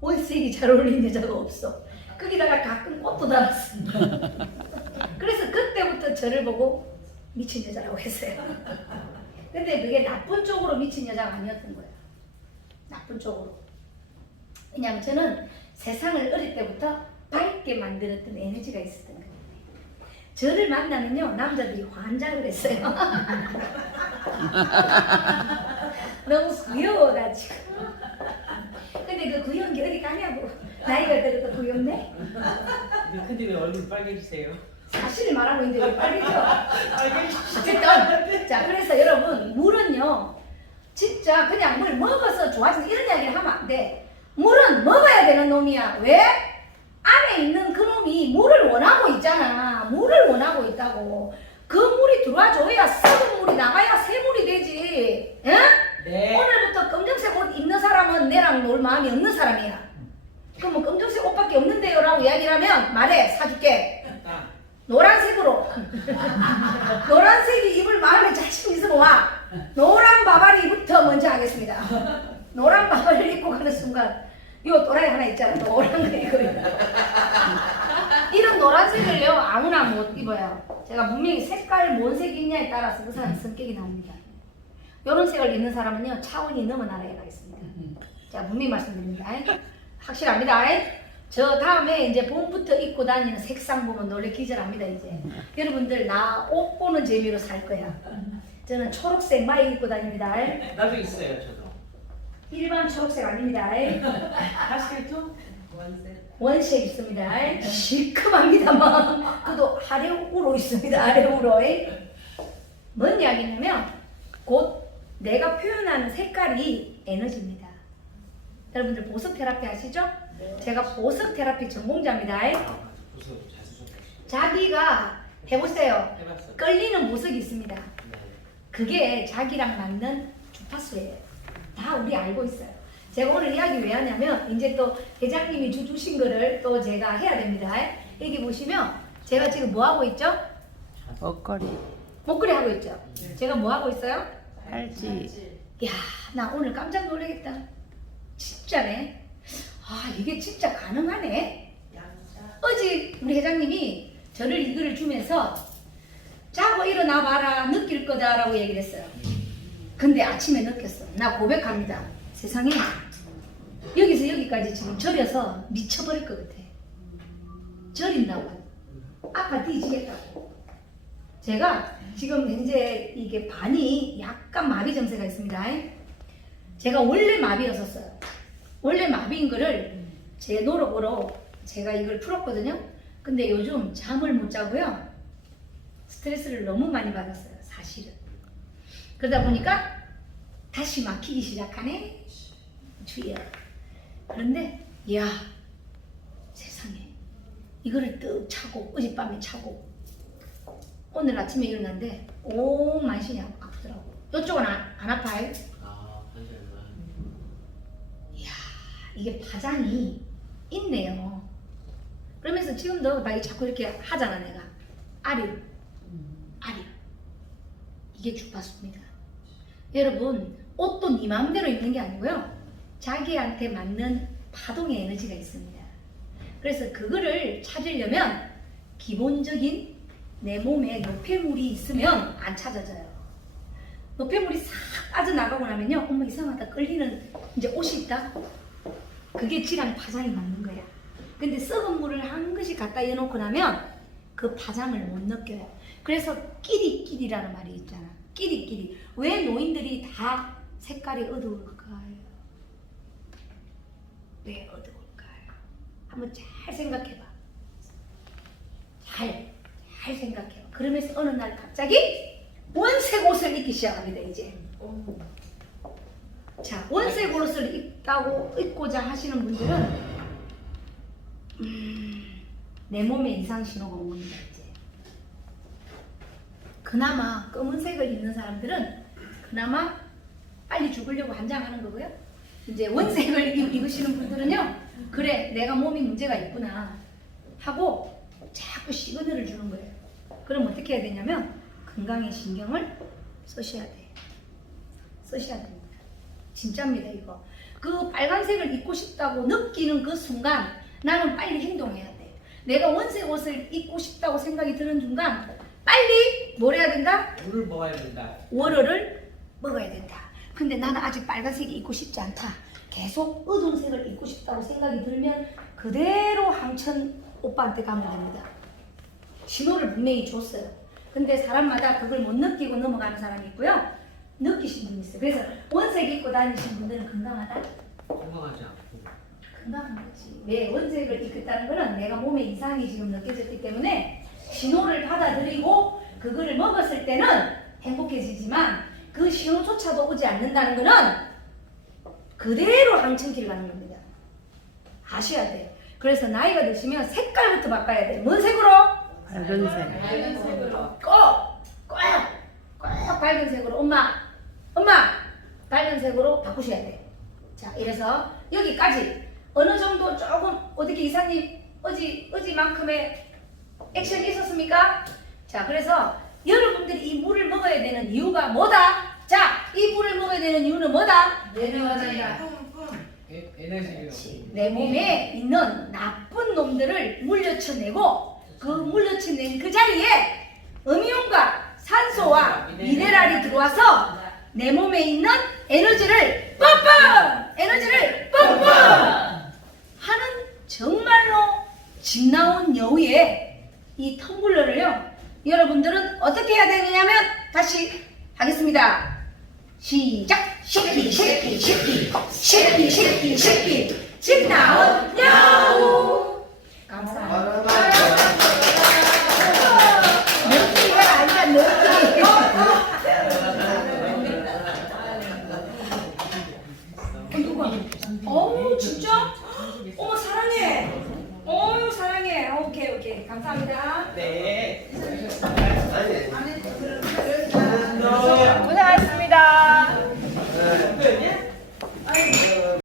원색이 잘 어울리는 여자가 없어. 거기다가 가끔 꽃도 달았어. 그래서 그때부터 저를 보고 미친 여자라고 했어요. 근데 그게 나쁜 쪽으로 미친 여자가 아니었던 거예요. 나쁜 쪽으로. 왜냐하면 저는 세상을 어릴 때부터 밝게 만들었던 에너지가 있었던 거예요. 저를 만나면요 남자들이 환장을 했어요. 너무 귀여워가지고. 근데 그 귀여운 게 어디 가냐고. 나이가 들어도 귀엽네. 근데 왜 얼굴 빨개지세요? 사실을 말하고 있는데 왜 빨개져? 빨개지시죠? 어쨌든 자 그래서 여러분 물은요 진짜 그냥 물 먹어서 좋아지는 이런 이야기를 하면 안 돼. 물은 먹어야 되는 놈이야. 왜? 안에 있는 그 놈이 물을 원하고 있잖아. 물을 원하고 있다고. 그 물이 들어와줘야 썩은 물이 나가야 새 물이 되지. 응? 네. 오늘부터 검정색 옷 입는 사람은 내랑 놀 마음이 없는 사람이야. 그럼 뭐 검정색 옷밖에 없는데요 라고 이야기를 하면 말해 사줄게. 아, 노란색으로 노란색이 입을 마음에 자신 있으면 와. 노란 바바리부터 먼저 하겠습니다. 노란 바바리를 입고 가는 순간 요 또라이 하나 있잖아. 노란 거 입고 이런 노란색을요 아무나 못 입어요. 제가 분명히 색깔 뭔 색이 있냐에 따라서 그 사람의 성격이 나옵니다. 요런 색을 입는 사람은요 차원이 넘어 나라에 가겠습니다. 제가 분명히 말씀드립니다. 확실합니다. 저 다음에 이제 봄부터 입고 다니는 색상 보면 놀래 기절합니다. 이제 여러분들 나 옷 보는 재미로 살 거야. 저는 초록색 많이 입고 다닙니다. 나도 있어요, 저도. 일반 초록색 아닙니다. 파스텔 톤? 원색 있습니다. 시큼합니다만 그도 아래우로 있습니다. 아래우로. 뭔 이야기냐면 곧 내가 표현하는 색깔이 에너지입니다. 여러분들 보석 테라피 아시죠? 제가 보석 테라피 전공자입니다. 아, 보석 잘 쓰셨어요. 자기가 해보세요. 해봤어요. 끌리는 보석이 있습니다. 네. 그게 자기랑 맞는 주파수예요. 다 우리 알고 있어요. 제가 오늘 이야기 왜 하냐면 이제 또 회장님이 주신 거를 또 제가 해야 됩니다. 여기 보시면 제가 지금 뭐 하고 있죠? 옷걸이, 목걸이 하고 있죠? 제가 뭐 하고 있어요? 팔찌. 야, 나 오늘 깜짝 놀라겠다. 진짜네. 아, 이게 진짜 가능하네. 어제 우리 회장님이 저를 이거를 주면서 자고 일어나 봐라 느낄 거다라고 얘기를 했어요. 근데 아침에 느꼈어. 나 고백합니다. 세상에 여기서 여기까지 지금 절여서 미쳐버릴 것 같아. 절인다고. 아파 뒤지겠다고. 제가 지금 현재 이게 반이 약간 마비 증세가 있습니다. 제가 원래 마비였었어요. 원래 마비인 거를 제 노력으로 제가 이걸 풀었거든요. 근데 요즘 잠을 못 자고요. 스트레스를 너무 많이 받았어요. 사실은. 그러다 보니까 다시 막히기 시작하네. 주의해. 그런데 이야 세상에 이거를 떡 차고 어젯밤에 차고 오늘 아침에 일어났는데 온 만신이 아프더라고. 이쪽은 안 아파요? 아, 사실 이야 이게 파장이 있네요. 그러면서 지금도 막 자꾸 이렇게 하잖아 내가. 아리 이게 주파수입니다. 여러분 옷도 네 마음대로 입는 게 아니고요. 자기한테 맞는 파동의 에너지가 있습니다. 그래서 그거를 찾으려면 기본적인 내 몸에 노폐물이 있으면 안 찾아져요. 노폐물이 싹 빠져나가고 나면요. 어머 이상하다 끌리는 이제 옷이 있다. 그게 지랑 파장이 맞는 거야. 근데 썩은 물을 한 것이 갖다 해놓고 나면 그 파장을 못 느껴요. 그래서 끼리끼리라는 말이 있잖아. 끼리끼리. 왜 노인들이 다 색깔이 어두울까요? 왜 어두울까요? 한번 잘 생각해봐. 잘 생각해요. 그러면서 어느 날 갑자기 원색 옷을 입기 시작합니다. 이제 자, 원색 옷을 입고자 하시는 분들은 내 몸에 이상 신호가 온 겁니다. 이제 그나마 검은색을 입는 사람들은 그나마 빨리 죽으려고 한장하는 거고요. 이제 원색을 입으시는 분들은요, 그래 내가 몸이 문제가 있구나 하고 자꾸 시그널을 주는 거예요. 그럼 어떻게 해야 되냐면 건강에 신경을 쓰셔야 돼요. 쓰셔야 됩니다. 진짜입니다. 이거 그 빨간색을 입고 싶다고 느끼는 그 순간 나는 빨리 행동해야 돼. 내가 원색 옷을 입고 싶다고 생각이 드는 순간 빨리 뭘 해야 된다? 물을 먹어야 된다. 월어를 먹어야 된다. 근데 나는 아직 빨간색이 입고 싶지 않다. 계속 어두운 색을 입고 싶다고 생각이 들면 그대로 항천 오빠한테 가면 됩니다. 신호를 분명히 줬어요. 근데 사람마다 그걸 못 느끼고 넘어가는 사람이 있고요. 느끼신 분이 있어요. 그래서 원색 입고 다니시는 분들은 건강하다? 건강하지 않고. 건강한 거지. 왜 원색을 입겠다는 거는 내가 몸에 이상이 지금 느껴졌기 때문에 신호를 받아들이고 그거를 먹었을 때는 행복해지지만 그 신호조차도 오지 않는다는 거는 그대로 항천길 가는 겁니다. 아셔야 돼요. 그래서 나이가 드시면 색깔부터 바꿔야 돼요. 뭔 색으로? 빨간색. 빨간색으로. 꼭 밝은 색으로. 엄마 밝은 색으로 바꾸셔야 돼요. 자, 이래서 여기까지 어느 정도 조금 어떻게 이사님 어지만큼의 액션이 있었습니까? 자, 그래서 여러분들이 이 물을 먹어야 되는 이유가 뭐다? 자, 이 물을 먹어야 되는 이유는 뭐다? 내려가자. 에너지. 내 몸에 있는 나쁜 놈들을 물려쳐내고 그 물려쳐낸 그 자리에 음이온과 산소와 미네랄이 들어와서 내 몸에 있는 에너지를 뿜뿜 하는 정말로 집 나온 여우의 이 텀블러를요, 여러분들은 어떻게 해야 되느냐면 다시 하겠습니다. 시작! 쉐키 집 나온 여우. 감사합니다. 느끼가 아니라 느끼. 누가? 어우 진짜? 어머 사랑해. 어유 사랑해. 오케이 감사합니다. 네.